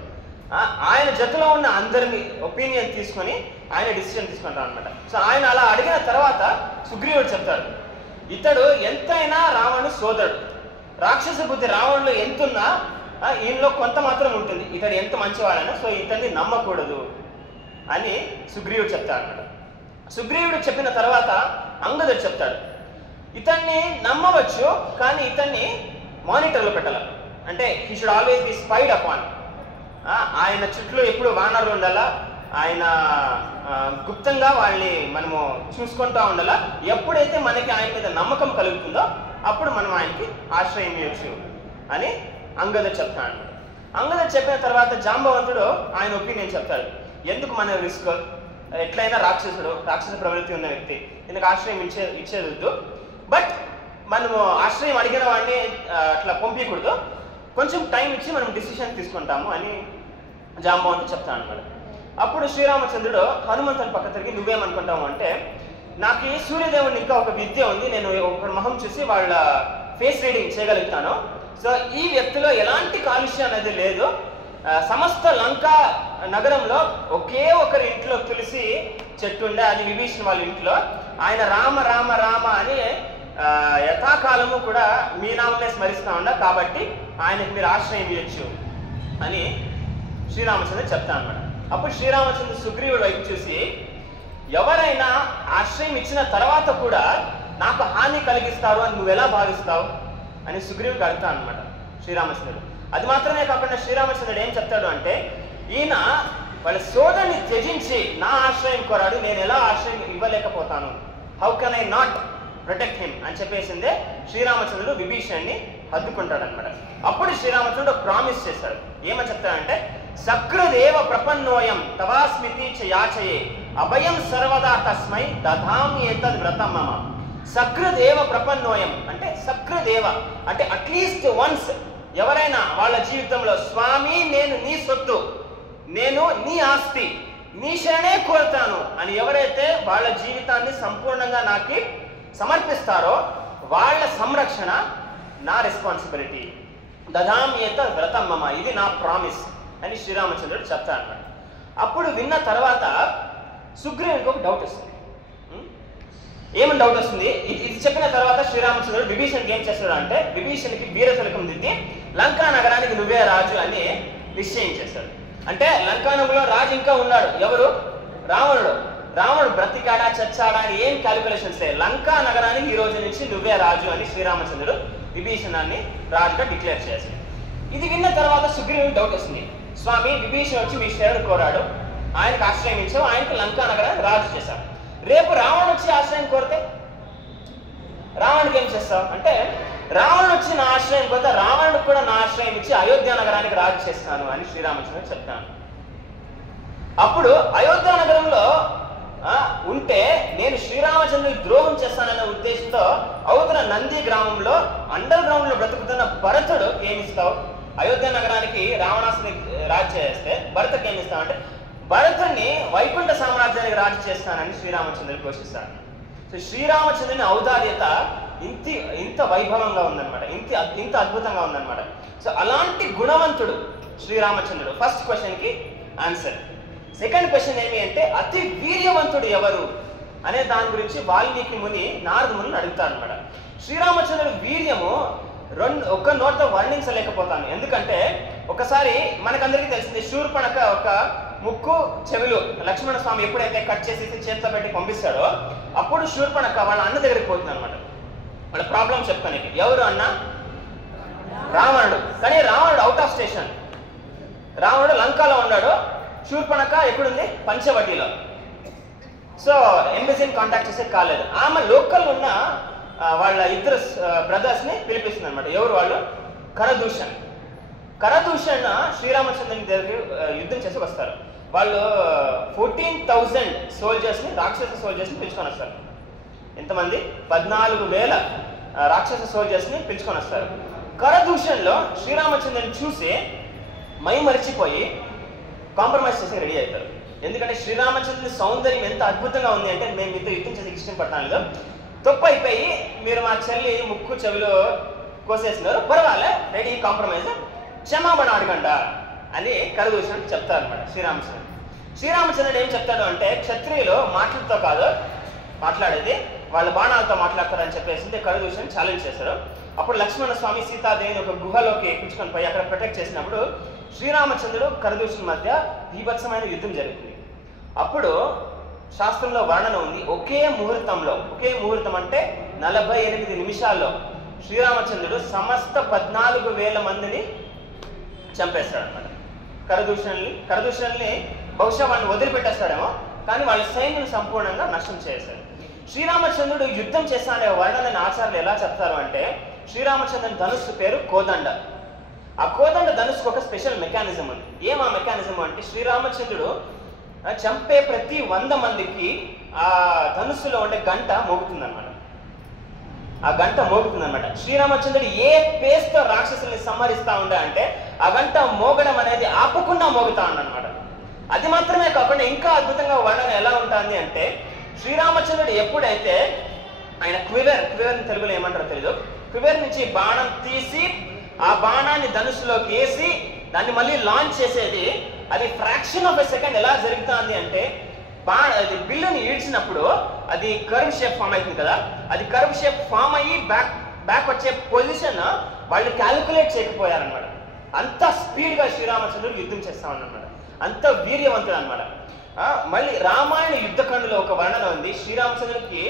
ఆయన జతలో ఉన్న అందరిని ఒపీనియన్ తీసుకొని ఆయన డిసిషన్ తీసుకుంటారు అనమాట. సో ఆయన అలా అడిగిన తర్వాత సుగ్రీవుడు చెప్తాడు, ఇతడు ఎంతైనా రావణుడు సోదరుడు, రాక్షస బుద్ధి రావణులో ఎంతున్నా ఈయనలో కొంత మాత్రం ఉంటుంది, ఇతడు ఎంత మంచివాడైనా, సో ఇతన్ని నమ్మకూడదు అని సుగ్రీవుడు చెప్తాడు అనమాట. సుగ్రీవుడు చెప్పిన తర్వాత అంగదుడు చెప్తాడు, ఇతన్ని నమ్మవచ్చు కానీ ఇతన్ని మానిటర్లో పెట్టాల, అంటే he should always be spied upon. ఆయన చుట్టూ ఎప్పుడు వానరులు ఉండాలా, ఆయన గుప్తంగా వాళ్ళని మనము చూసుకుంటూ ఉండాలా. ఎప్పుడైతే మనకి ఆయన మీద నమ్మకం కలుగుతుందో అప్పుడు మనం ఆయనకి ఆశ్రయం ఇవ్వచ్చు అని అంగదుడు చెప్తాడు. అంగదుడు చెప్పిన తర్వాత జాంబవంతుడు ఆయన ఒపీనియన్ చెప్తాడు, ఎందుకు మన రిస్క్, ఎట్లయినా రాక్షస ప్రవృత్తి ఉన్న వ్యక్తి, ఎందుకు ఆశ్రయం ఇచ్చేది వద్దు, బట్ మనము ఆశ్రయం అడిగిన వాడిని అట్లా పంపించకూడదు, కొంచెం టైం ఇచ్చి మనం డిసిషన్ తీసుకుంటాము అని జాంబవంతుడు చెప్తాను అనమాట. అప్పుడు శ్రీరామచంద్రుడు హనుమంతుని పక్క తిరిగి, నువ్వేమనుకుంటావు అంటే, నాకు ఈ సూర్యదేవుని ఇంకా ఒక విద్య ఉంది, నేను ఒక మొహం చూసి వాళ్ళ ఫేస్ రీడింగ్ చేయగలుగుతాను. సో ఈ వ్యక్తిలో ఎలాంటి కాలుష్యం అనేది లేదు, సమస్త లంకా నగరంలో ఒకే ఒకరి ఇంట్లో తులసి చెట్టు ఉండే, అది విభీషణ వాళ్ళ ఇంట్లో, ఆయన రామ రామ రామ అని యథాకాలము కూడా మీ నామనే స్మరిస్తూ ఉండ, కాబట్టి ఆయనకు మీరు ఆశ్రయం ఇవ్వచ్చు అని శ్రీరామచంద్రుడు చెప్తా అన్నమాట. అప్పుడు శ్రీరామచంద్రుడు సుగ్రీవుడి వైపు చూసి, ఎవరైనా ఆశ్రయం ఇచ్చిన తర్వాత కూడా నాకు హాని కలిగిస్తారు అని నువ్వు ఎలా భావిస్తావు అని సుగ్రీవుడికి అడుగుతా అనమాట శ్రీరామచంద్రుడు. అది మాత్రమే కాకుండా శ్రీరామచంద్రుడు ఏం చెప్తాడు అంటే, ఈయన వాళ్ళ సోదరుని త్యజించి నా ఆశ్రయం కోరాడు, నేను ఎలా ఆశ్రయం ఇవ్వలేకపోతాను, how can I not protect him అని చెప్పేసిందే శ్రీరామచంద్రుడు విభీషణ్ణి హద్దుకుంటాడు అనమాట. అప్పుడు శ్రీరామచంద్రుడు ప్రామిస్ చేస్తాడు, ఏమని చెప్తాడంటే, సకృదేవ ప్రపన్నోయం తవాస్మితి చ యాచయే అభయం సర్వదా తస్మై దధామి ఏతద్ వ్రతం మమ. సకృదేవ ప్రపన్నోయం అంటే, సకృదేవ అంటే అట్లీస్ట్ వన్స్ ఎవరైనా వాళ్ళ జీవితంలో, స్వామి నేను నీ సొత్తు, నేను నీ ఆస్తి, నీ శరణే కోరుతాను అని ఎవరైతే వాళ్ళ జీవితాన్ని సంపూర్ణంగా నాకు సమర్పిస్తారో వాళ్ళ సంరక్షణ నా రెస్పాన్సిబిలిటీ, దధామ్యేత వ్రతం మమ, ఇది నా ప్రామిస్ అని శ్రీరామచంద్రుడు చెప్తాడు అన్నమాట. అప్పుడు విన్న తర్వాత సుగ్రీవునికి ఒక డౌట్ వస్తుంది. ఏమని డౌట్ వస్తుంది, ఇది చెప్పిన తర్వాత శ్రీరామచంద్రుడు విభీషణ్కి ఏం చేస్తాడు అంటే, విభీషణ్కి వీరతిలకం దిద్ది లంకా నగరానికి నువ్వే రాజు అని నిశ్చయం చేస్తాడు. అంటే లంకానగరంలో రాజు ఇంకా ఉన్నాడు, ఎవరు, రావణుడు. రావణుడు బ్రతికాడా చచ్చాడా అని ఏం క్యాలిక్యులేషన్స్ లేదు, లంకా నగరానికి ఈ రోజు నుంచి నువ్వే రాజు అని శ్రీరామచంద్రుడు విభీషణాన్ని రాజుగా డిక్లేర్ చేశాడు. ఇది విన్న తర్వాత సుగ్రీవునికి డౌట్ వస్తుంది, స్వామి విభీషణ వచ్చి మీ శరణు కోరాడు, ఆయనకు ఆశ్రయం ఇచ్చావు, ఆయనకు లంకా నగరాన్ని రాజు చేశావు, రేపు రావణుడు వచ్చి ఆశ్రయం కోరితే రావణుడికి ఏం చేస్తావు అంటే, రావణుడు వచ్చి నా ఆశ్రయం కోరితే రావణుడికి కూడా నా ఆశ్రయం ఇచ్చి అయోధ్య నగరానికి రాజు చేస్తాను అని శ్రీరామచంద్రుడు చెప్తాను. అప్పుడు అయోధ్య నగరంలో ఉంటే నేను శ్రీరామచంద్రుడికి ద్రోహం చేస్తాననే ఉద్దేశంతో అవతల నంది గ్రామంలో అండర్ గ్రౌండ్ లో బ్రతుకుతున్న భరతుడు ఏమిస్తావు? అయోధ్య నగరానికి రావణాసుని రాజు చేస్తే భరతకి ఏమిస్తావు అంటే, భరతుడిని వైకుంఠ సామ్రాజ్యానికి రాజు చేస్తానని శ్రీరామచంద్రుడు ఘోషిస్తాడు. సో శ్రీరామచంద్రుని ఔదార్యత ఇంత వైభవంగా ఉందన్నమాట, ఇంత అద్భుతంగా ఉందన్నమాట. సో అలాంటి గుణవంతుడు శ్రీరామచంద్రుడు. ఫస్ట్ క్వశ్చన్ కి ఆన్సర్. సెకండ్ క్వశ్చన్ ఏమి అంటే, అతి వీర్యవంతుడు ఎవరు అనే దాని గురించి వాల్మీకి ముని నారద ముని అడుగుతారు అనమాట. శ్రీరామచంద్రుడు వీర్యము ఒక్క నోటితో వర్ణించలేకపోతాను. ఎందుకంటే ఒకసారి మనకందరికీ తెలిసింది, శూర్పణఖ ఒక ముక్కు చెవులు లక్ష్మణ స్వామి ఎప్పుడైతే కట్ చేసి చేతిలో పెట్టి పంపిస్తాడో అప్పుడు శూర్పణఖ వాళ్ళ అన్న దగ్గరికి పోతుంది అనమాట, వాళ్ళ ప్రాబ్లం చెప్పుకోనికి. ఎవరు అన్న? రావణుడు. కానీ రావణుడు అవుట్ ఆఫ్ స్టేషన్. రావణుడు లంకాలో ఉన్నాడు, శూర్పణఖ ఎక్కడుంది? పంచవటిలో. సో ఎంబసీని కాంటాక్ట్ చేసే కాలేదు. ఆమె లోకల్ ఉన్న వాళ్ళ ఇద్దరు బ్రదర్స్ ని పిలిపిస్తుంది అనమాట. ఎవరు వాళ్ళు? కరదూషణ్. కరదూషణ్ శ్రీరామచంద్రుని దగ్గర యుద్ధం చేసి వస్తారు. వాళ్ళు 14,000 సోల్జర్స్ ని, రాక్షస సోల్జర్స్ ని పిలుచుకొని వస్తారు. ఎంతమంది? 14,000 రాక్షస సోల్జర్స్ ని పిలుచుకొని వస్తారు. కరదూషణ్ లో శ్రీరామచంద్రుని చూసి మై మరిచిపోయి కాంప్రమైజ్ చేసి రెడీ అవుతారు. ఎందుకంటే శ్రీరామచంద్రుని సౌందర్యం ఎంత అద్భుతంగా ఉంది అంటే, మేము మీతో యుద్ధం చేసి ఇష్టపడతాను లేదు, తప్పు అయిపోయి మీరు మా చెల్లి ముక్కు చెవిలో కోసేసినారు, పర్వాలే, రెడీ, కాంప్రమైజ్, క్షమాపణ అడగండా అని కరదూషణుడు చెప్తారు అనమాట శ్రీరామచంద్రుడు. శ్రీరామచంద్రుడు ఏం చెప్తాడు అంటే, క్షత్రియులు మాటలతో కాదు మాట్లాడేది, వాళ్ళ బాణాలతో మాట్లాడతారని చెప్పేసి కరదూషణుడు ఛాలెంజ్ చేశారు. అప్పుడు లక్ష్మణ స్వామి సీతాదేవిని ఒక గుహలోకి ఎక్కించుకొని పోయి అక్కడ ప్రొటెక్ట్ చేసినప్పుడు శ్రీరామచంద్రుడు కరదూషణుడి మధ్య బీభత్సమైన యుద్ధం జరుగుతుంది. అప్పుడు శాస్త్రంలో వర్ణన ఉంది, ఒకే ముహూర్తం అంటే 48 నిమిషాల్లో శ్రీరామచంద్రుడు సమస్త 14,000 మందిని చంపేస్తాడు అనమాట. కరదూషణుల్ని బహుశా వాళ్ళని వదిలిపెట్టేస్తాడేమో, కానీ వాళ్ళ సైన్యం సంపూర్ణంగా నష్టం చేశాడు. శ్రీరామచంద్రుడు యుద్ధం చేస్తా అనే వర్ణనని ఆచార్యులు ఎలా చెప్తారు అంటే, శ్రీరామచంద్రుని ధనుస్సు పేరు కోదండ. ఆ కోదండ ధనుస్సుకు ఒక స్పెషల్ మెకానిజం ఉంది. ఏం ఆ మెకానిజం అంటే, శ్రీరామచంద్రుడు చంపే ప్రతి 100 మందికి ఆ ధనుస్సులో ఉండే గంట మోగుతుందన్నమాట. ఆ గంట మోగుతుందన్నమాట. శ్రీరామచంద్రుడు ఏ పేస్తో రాక్షసుల్ని సంహరిస్తా ఉండే అంటే, ఆ గంట మోగడం అనేది ఆపకుండా మోగుతా ఉండనమాట. అది మాత్రమే కాకుండా ఇంకా అద్భుతంగా వర్ణన ఎలా ఉంటుంది అంటే, శ్రీరామచంద్రుడు ఎప్పుడైతే ఆయన క్వివర్ని తెలుగులో ఏమంటారో తెలీదు, క్వివర్ నుంచి బాణం తీసి ఆ బాణాన్ని ధనుసులోకి వేసి దాన్ని మళ్ళీ లాంచ్ చేసేది, అది ఫ్రాక్షన్ ఆఫ్ ఎ సెకండ్ ఎలా జరుగుతుంది అంటే, అది బిల్లుని ఈడ్చినప్పుడు అది కర్వ్ షేప్ ఫామ్ అవుతుంది కదా, అది కర్వ్ షేప్ ఫామ్ అయ్యి బ్యాక్ వచ్చే పొజిషన్ వాళ్ళు క్యాలిక్యులేట్ చేయకపోయారనమాట. అంత స్పీడ్ గా శ్రీరామచంద్రుడు యుద్ధం చేస్తా ఉన్నారన్నమాట, అంత వీర్యవంతుడు అనమాట. మళ్ళీ రామాయణ యుద్ధఖండలో ఒక వర్ణన ఉంది, శ్రీరామచంద్రుడికి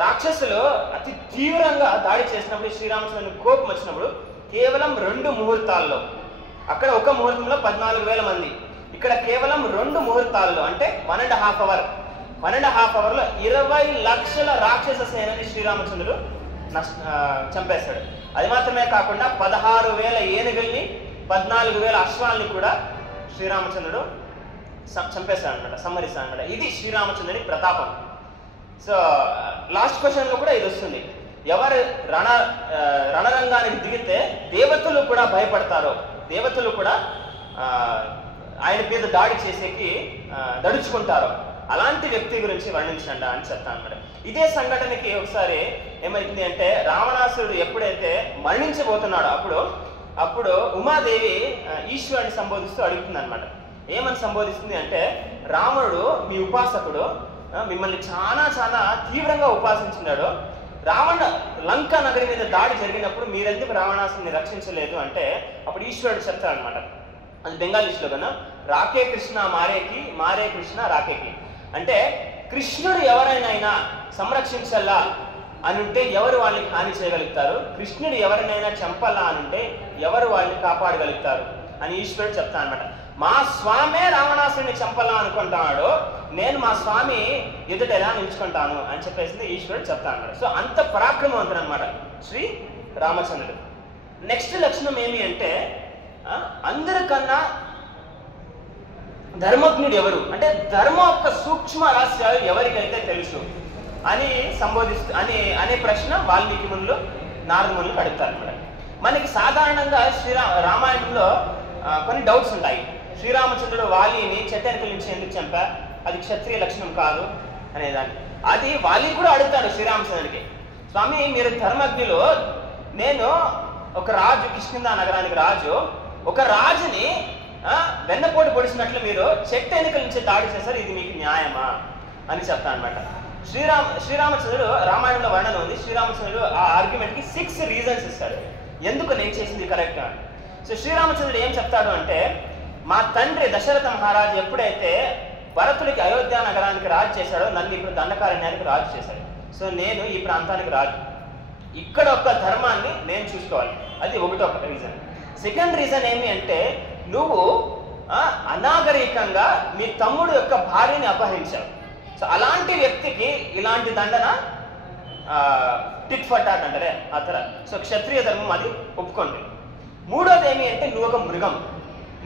రాక్షసులు అతి తీవ్రంగా దాడి చేసినప్పుడు, శ్రీరామచంద్రుడికి కోపం వచ్చినప్పుడు కేవలం 2 ముహూర్తాల్లో, అక్కడ ఒక ముహూర్తంలో 14,000 మంది, ఇక్కడ కేవలం 2 ముహూర్తాల్లో అంటే 1.5 అవర్, 1.5 అవర్లో 20 లక్షల రాక్షస సేనని శ్రీరామచంద్రుడు చంపేశాడు. అది మాత్రమే కాకుండా 16,000 ఏనుగుల్ని, 14,000 అశ్వాల్ని కూడా శ్రీరామచంద్రుడు చంపేశాడు అనమాట, సంహరిస్తాడు అనమాట. ఇది శ్రీరామచంద్రుడి ప్రతాపం. సో లాస్ట్ క్వశ్చన్ లో కూడా ఇది వస్తుంది, ఎవరు రణరంగానికి దిగితే దేవతలు కూడా భయపడతారో, దేవతలు కూడా ఆయన మీద దాడి చేసేకి దడుచుకుంటారో, అలాంటి వ్యక్తి గురించి వర్ణించండి అని చెప్తాను అనమాట. ఇదే సంఘటనకి ఒకసారి ఏమైంది అంటే, రావణాసురుడు ఎప్పుడైతే మరణించబోతున్నాడో అప్పుడు ఉమాదేవి ఈశ్వరుని సంబోధిస్తూ అడుగుతుంది అనమాట. ఏమని సంబోధిస్తుంది అంటే, రావణుడు మీ ఉపాసకుడు, మిమ్మల్ని చాలా చాలా తీవ్రంగా ఉపాసించినాడు, లంకా నగరి మీద దాడి జరిగినప్పుడు మీరెందుకు రావణాసుని రక్షించలేదు అంటే, అప్పుడు ఈశ్వరుడు చెప్తాడు అనమాట, అది బెంగాలీ శ్లోగన్, రాకే కృష్ణ మారేకి, మారే కృష్ణ రాకేకి. అంటే కృష్ణుడు ఎవరైనా సంరక్షించాలా అనుంటే ఎవరు వాళ్ళని హాని చేయగలుగుతారు, కృష్ణుడు ఎవరినైనా చంపాలా అనుంటే ఎవరు వాళ్ళని కాపాడగలుగుతారు అని ఈశ్వరుడు చెప్తా అనమాట. మా స్వామే రావణాసుని చంపాలా అనుకుంటున్నాడు, నేను మా స్వామి ఎదుట ఎలా నిలుచుకుంటాను అని చెప్పేసి ఈశ్వరుడు చెప్తా అన్నాడు. సో అంత పరాక్రమవంతుడు అనమాట శ్రీ రామచంద్రుడు. నెక్స్ట్ లక్షణం ఏమి అంటే, అందరికన్నా ధర్మజ్ఞుడు ఎవరు అంటే, ధర్మం యొక్క సూక్ష్మ రహస్యాలు ఎవరికైతే తెలుసు అని సంబోధిస్తూ అనే ప్రశ్న వాల్మీకి మునులు నారదమునికి అడుగుతారు అనమాట. మనకి సాధారణంగా రామాయణంలో కొన్ని డౌట్స్ ఉంటాయి. శ్రీరామచంద్రుడు వాలిని చెట్టెనకల నుంచి ఎందుకు చంపా, అది క్షత్రియ లక్షణం కాదు అనేదాన్ని. అది వాలి కూడా అడుగుతాడు శ్రీరామచంద్రుడికి, స్వామి మీరు ధర్మజ్ఞులు, నేను ఒక రాజు, కిష్కింద నగరానికి రాజు, ఒక రాజుని వెన్నపోటు పొడిచినట్లు మీరు చెట్టు ఎన్నికల నుంచి దాడి చేశారు, ఇది మీకు న్యాయమా అని చెప్తాను అనమాట. శ్రీరామచంద్రుడు రామాయణంలో వర్ణన ఉంది. శ్రీరామచంద్రుడు ఆ ఆర్గ్యుమెంట్కి 6 రీజన్స్ ఇస్తాడు ఎందుకు నేను చేసింది కరెక్ట్ అని. సో శ్రీరామచంద్రుడు ఏం చెప్తాడు అంటే, మా తండ్రి దశరథ మహారాజు ఎప్పుడైతే భరతుడికి అయోధ్య నగరానికి రాజు చేశాడో నన్ను ఇప్పుడు దండకారణ్యానికి రాజు చేశాడు. సో నేను ఈ ప్రాంతానికి రాజు, ఇక్కడ ఒక ధర్మాన్ని నేను చూసుకోవాలి, అది ఒక రీజన్. సెకండ్ రీజన్ ఏమి అంటే, నువ్వు అనాగరికంగా మీ తమ్ముడు యొక్క భార్యని అపహరించావు. సో అలాంటి వ్యక్తికి ఇలాంటి దండన టిట్ ఫర్ టాట్ అంటారే ఆ తర. సో క్షత్రియ ధర్మం అది ఒప్పుకోండి. మూడోది ఏమి అంటే, నువ్వు ఒక మృగం.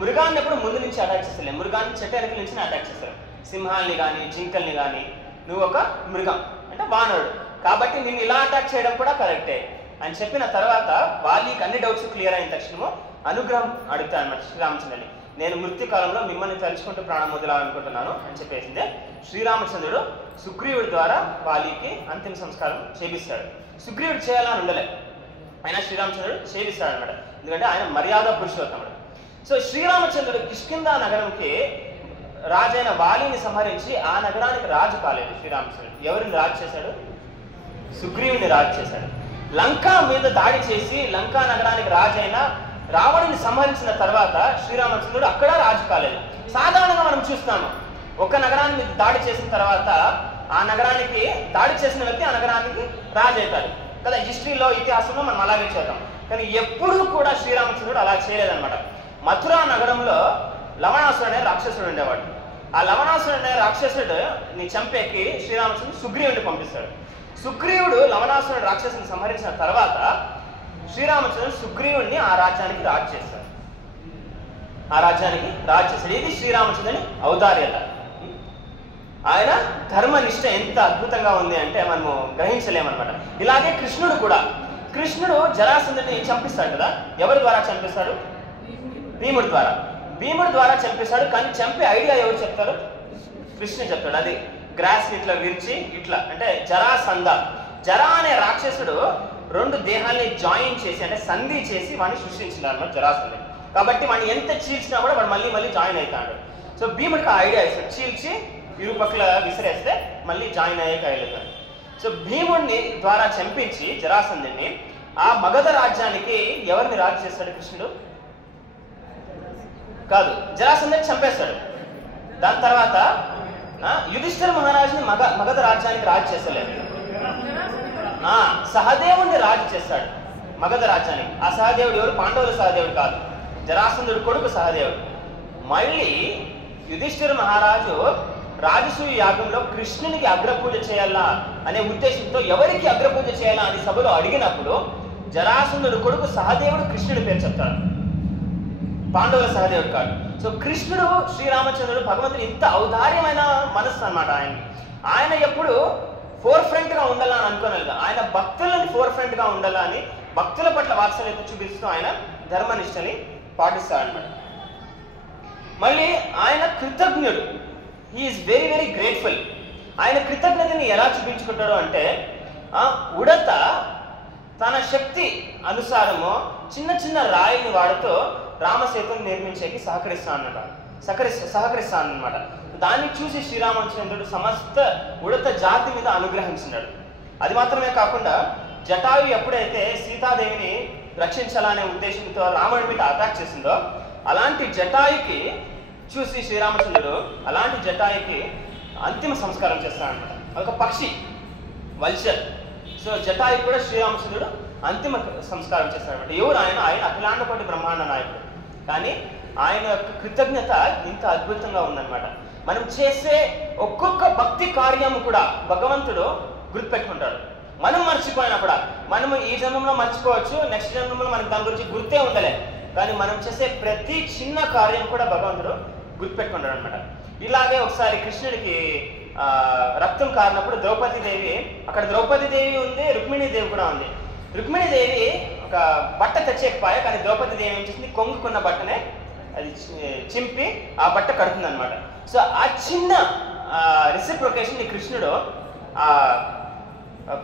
మృగాన్ని ఎప్పుడు ముందు నుంచి అటాక్ చేస్తలేవు, మృగాన్ని చెట్టు వెనక నుంచి అటాక్ చేస్తారు. సింహాల్ని కానీ జింకల్ని కానీ, నువ్వు ఒక మృగం అంటే వానరుడు, కాబట్టి నిన్ను ఇలా అటాక్ చేయడం కూడా కరెక్టే అని చెప్పిన తర్వాత వాళ్ళకి అన్ని డౌట్స్ క్లియర్ అయిన తక్షణము అనుగ్రహం అడుగుతాను అన్నమాట శ్రీరామచంద్రుని. నేను మృత్యు కాలంలో మిమ్మల్ని తలుచుకుంటూ ప్రాణం వదలాలనుకుంటున్నాను అని చెప్పేసిందే. శ్రీరామచంద్రుడు సుగ్రీవుడి ద్వారా వాళ్ళకి అంతిమ సంస్కారం చేపిస్తాడు. సుగ్రీవుడు చేయాలని ఉండలే, ఆయన శ్రీరామచంద్రుడు చేపిస్తాడు అనమాట, ఎందుకంటే ఆయన మర్యాద పురుషోత్తముడు. సో శ్రీరామచంద్రుడు కిష్కింద నగరంకి రాజైన వాలిని సంహరించి ఆ నగరానికి రాజు కాలేదు శ్రీరామచంద్రుడు. ఎవరిని రాజు చేశాడు? సుగ్రీవుని రాజు చేశాడు. లంకా మీద దాడి చేసి లంకా నగరానికి రాజైన రావణుని సంహరించిన తర్వాత శ్రీరామచంద్రుడు అక్కడ రాజు కాలేదు. సాధారణంగా మనం చూస్తాము, ఒక నగరాన్ని మీద దాడి చేసిన తర్వాత ఆ నగరానికి దాడి చేసిన వ్యక్తి ఆ నగరానికి రాజు అవుతాడు కదా. హిస్టరీలో ఇతిహాసంలో మనం అలాగే చూద్దాం. కానీ ఎప్పుడూ కూడా శ్రీరామచంద్రుడు అలా చేయలేదన్నమాట. మథురా నగరంలో లవణాసురుడు అనే రాక్షసుడు ఉండేవాడు. ఆ లవణాసురుడు అనే రాక్షసుడిని చంపేకి శ్రీరామచంద్రుడు సుగ్రీవుడిని పంపిస్తాడు. సుగ్రీవుడు లవణాసురుడు రాక్షసుని సంహరించిన తర్వాత శ్రీరామచంద్రుడు సుగ్రీవుడిని ఆ రాజ్యానికి రాజు చేస్తాడు. ఇది శ్రీరామచంద్రుని ఔదార్యత. ఆయన ధర్మనిష్ట ఎంత అద్భుతంగా ఉంది అంటే మనము గ్రహించలేమన్నమాట. ఇలాగే కృష్ణుడు కూడా, కృష్ణుడు జరాసంధుడిని చంపిస్తాడు కదా. ఎవరి ద్వారా చంపిస్తాడు? భీముడి ద్వారా చంపేశాడు. కానీ చంపే ఐడియా ఎవరు చెప్తారు? కృష్ణుడు చెప్తాడు. అది గ్రాస్ ఇట్లా విరిచి ఇట్లా అంటే జరాసంధ. జరా అనే రాక్షసుడు 2 దేహాల్ని జాయిన్ చేసి అంటే సంధి చేసి వాడిని సృష్టించినాడు అన్నమాట జరాసంధుడు. కాబట్టి వాడిని ఎంత చీల్చినా కూడా వాడు మళ్ళీ జాయిన్ అవుతాడు. సో భీముడికి ఆ ఐడియా ఇస్తాడు, చీల్చి ఇరుపక్కల విసిరేస్తే మళ్ళీ జాయిన్ అయ్యాక వెళ్తాడు. సో భీముడిని ద్వారా చంపించి జరాసంధుడిని ఆ మగధ రాజ్యానికి ఎవరిని రాజు చేస్తాడు కృష్ణుడు? కాదు, జరాసంధుడిని చంపేస్తాడు. దాని తర్వాత యుధిష్ఠిర మహారాజుని మగధ రాజ్యానికి రాజు చేస్తలేదు, సహదేవుడిని రాజు చేస్తాడు మగధ రాజ్యానికి. ఆ సహదేవుడు ఎవరు? పాండవుల సహదేవుడు కాదు, జరాసంధుడు కొడుకు సహదేవుడు. మళ్ళీ యుధిష్ఠిర మహారాజు రాజసూయ యాగంలో కృష్ణునికి అగ్రపూజ చేయాలా అనే ఉద్దేశంతో ఎవరికి అగ్రపూజ చేయాలా అని సభలో అడిగినప్పుడు జరాసంధుడు కొడుకు సహదేవుడు కృష్ణుడి పేరు చెప్తాడు, పాండవుల సహదేవుడు కాదు. సో కృష్ణుడు శ్రీరామచంద్రుడు భగవంతుడు ఇంత ఔదార్యమైన మనస్సు అనమాట. ఆయన ఎప్పుడు ఫోర్ ఫ్రంట్ గా ఉండాలని అనుకోలేదు, ఆయన భక్తులని ఫోర్ ఫ్రంట్ గా ఉండాలని భక్తుల పట్ల వాత్సల్యత చూపిస్తూ ఆయన ధర్మనిష్టని పాటిస్తాడనమాట. మళ్ళీ ఆయన కృతజ్ఞుడు, హీఈస్ వెరీ వెరీ గ్రేట్ఫుల్. ఆయన కృతజ్ఞతని ఎలా చూపించుకుంటాడు అంటే, ఉడత తన శక్తి అనుసారము చిన్న చిన్న రాయిని వాడుతూ రామసేతుని నిర్మించేకి సహకరిస్తానన్నమాట. దాన్ని చూసి శ్రీరామచంద్రుడు సమస్త ఉడత జాతి మీద అనుగ్రహించినాడు. అది మాత్రమే కాకుండా జటాయు ఎప్పుడైతే సీతాదేవిని రక్షించాలనే ఉద్దేశంతో రాముడి మీద అటాక్ చేసిందో అలాంటి జటాయుకి చూసి శ్రీరామచంద్రుడు అలాంటి జటాయుకి అంతిమ సంస్కారం చేస్తాడనమాట. ఒక పక్షి, వల్చర్. సో జటాయు కూడా శ్రీరామచంద్రుడు అంతిమ సంస్కారం చేస్తాడనమాట. ఎవరు? ఆయన అఖిలాండకోటి బ్రహ్మాండ నాయకుడు. కానీ ఆయన యొక్క కృతజ్ఞత ఇంత అద్భుతంగా ఉందన్నమాట. మనం చేసే ఒక్కొక్క భక్తి కార్యము కూడా భగవంతుడు గుర్తుపెట్టుకుంటాడు. మనం మర్చిపోయినా కూడా, మనము ఈ జన్మంలో మర్చిపోవచ్చు, నెక్స్ట్ జన్మంలో మనకు దాని గురించి గుర్తే ఉండలే, కానీ మనం చేసే ప్రతి చిన్న కార్యం కూడా భగవంతుడు గుర్తుపెట్టుకుంటాడు అనమాట. ఇలాగే ఒకసారి కృష్ణుడికి రక్తం కారినప్పుడు ద్రౌపదీదేవి, అక్కడ ద్రౌపదీదేవి ఉంది, రుక్మిణీదేవి కూడా ఉంది. రుక్మిణీదేవి ఒక బట్ట తెచ్చేకపోయా, కానీ ద్రౌపది దేవి ఏం చేసింది, కొంగుకున్న బట్టనే అది చింపి ఆ బట్ట కడుతుంది అనమాట. సో ఆ చిన్న రెసిప్రొకేషన్ ని కృష్ణుడు ఆ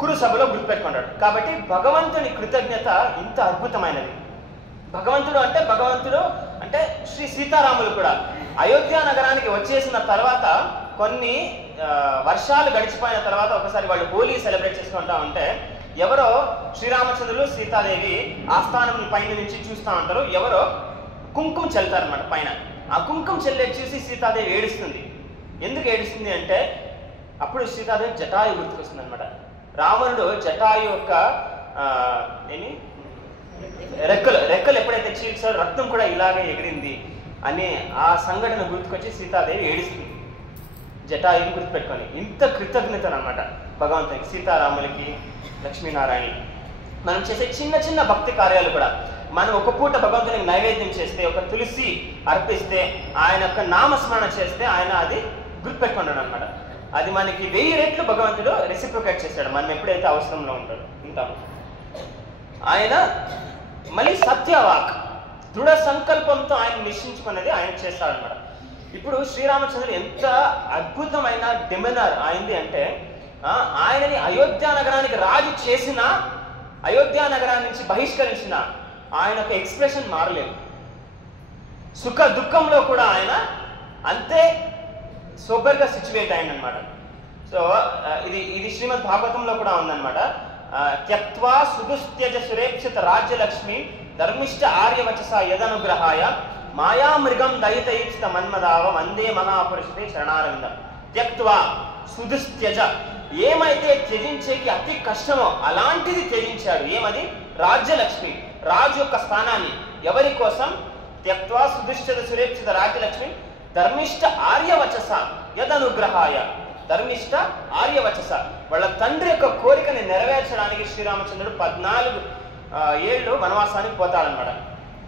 కురు సభలో గుర్తుపెట్టుకున్నాడు. కాబట్టి భగవంతుని కృతజ్ఞత ఇంత అద్భుతమైనది. భగవంతుడు అంటే శ్రీ సీతారాములు కూడా అయోధ్య నగరానికి వచ్చేసిన తర్వాత కొన్ని వర్షాలు గడిచిపోయిన తర్వాత ఒకసారి వాళ్ళు హోలీ సెలబ్రేట్ చేసుకుంటా ఉంటే ఎవరో శ్రీరామచంద్రులు సీతాదేవి ఆస్థానం పైన నుంచి చూస్తూ ఉంటారు, ఎవరో కుంకుమ చల్లుతారనమాట పైన. ఆ కుంకుమ చల్లే చూసి సీతాదేవి ఏడుస్తుంది. ఎందుకు ఏడుస్తుంది అంటే అప్పుడు సీతాదేవి జటాయు గుర్తుకొస్తుంది అనమాట. రావణుడు జటాయు యొక్క రెక్కలు ఎప్పుడైతే చీల్చారో రక్తం కూడా ఇలాగే ఎగిరింది అనే ఆ సంఘటన గుర్తుకొచ్చి సీతాదేవి ఏడుస్తుంది, జటాయుని గుర్తుపెట్టుకొని. ఇంత కృతజ్ఞతను అనమాట భగవంతునికి, సీతారాములకి, లక్ష్మీనారాయణ. మనం చేసే చిన్న చిన్న భక్తి కార్యాలు కూడా, మనం ఒక పూట భగవంతునికి నైవేద్యం చేస్తే, ఒక తులసి అర్పిస్తే, ఆయన యొక్క నామస్మరణ చేస్తే ఆయన అది గుర్తుపెట్టుకున్నాడు అనమాట. అది మనకి 1000 రెట్లు భగవంతుడు రెసిప్రొకేట్ చేశాడు మనం ఎప్పుడైతే అవసరంలో ఉంటామో. ఆయన మళ్ళీ సత్యవాక్, దృఢ సంకల్పంతో ఆయన నిశ్చయించుకునేది ఆయన చేస్తాడనమాట. ఇప్పుడు శ్రీరామచంద్రుడు ఎంత అద్భుతమైన డిమెనర్ ఆయనది అంటే, ఆయనని అయోధ్య నగరానికి రాజు చేసిన, అయోధ్య నగరాన్ని నుంచి బహిష్కరించిన ఆయన యొక్క ఎక్స్ప్రెషన్ మారలేదు. సుఖ దుఃఖంలో కూడా ఆయన అంతే సోబర్గా సిచ్యువేట్ అయిందనమాట. సో ఇది శ్రీమద్ భాగవతంలో కూడా ఉందన్నమాట. త్యక్త్వా సుదుస్త్యజ సురేక్షిత రాజ్యలక్ష్మి ధర్మిష్ట ఆర్యవచస యదనుగ్రహాయ మాయామృగం దయితైచిత మన్మదావ వందే మహాపురుషుడే శరణారవిందం. త్యక్త్వా సుదుస్త్యజ, ఏమైతే త్యజించేకి అతి కష్టమో అలాంటిది త్యజించాడు. ఏమది? రాజ్యలక్ష్మి, రాజు యొక్క స్థానాన్ని. ఎవరి కోసం? త్యక్త్వా సుదుశ్చత సురేక్షిత రాజ్యలక్ష్మి ధర్మిష్ట ఆర్యవచస యదనుగ్రహాయ. ధర్మిష్ట ఆర్యవచస, వాళ్ళ తండ్రి యొక్క కోరికని నెరవేర్చడానికి శ్రీరామచంద్రుడు 14 ఏళ్ళు వనవాసానికి పోతాడనమాట.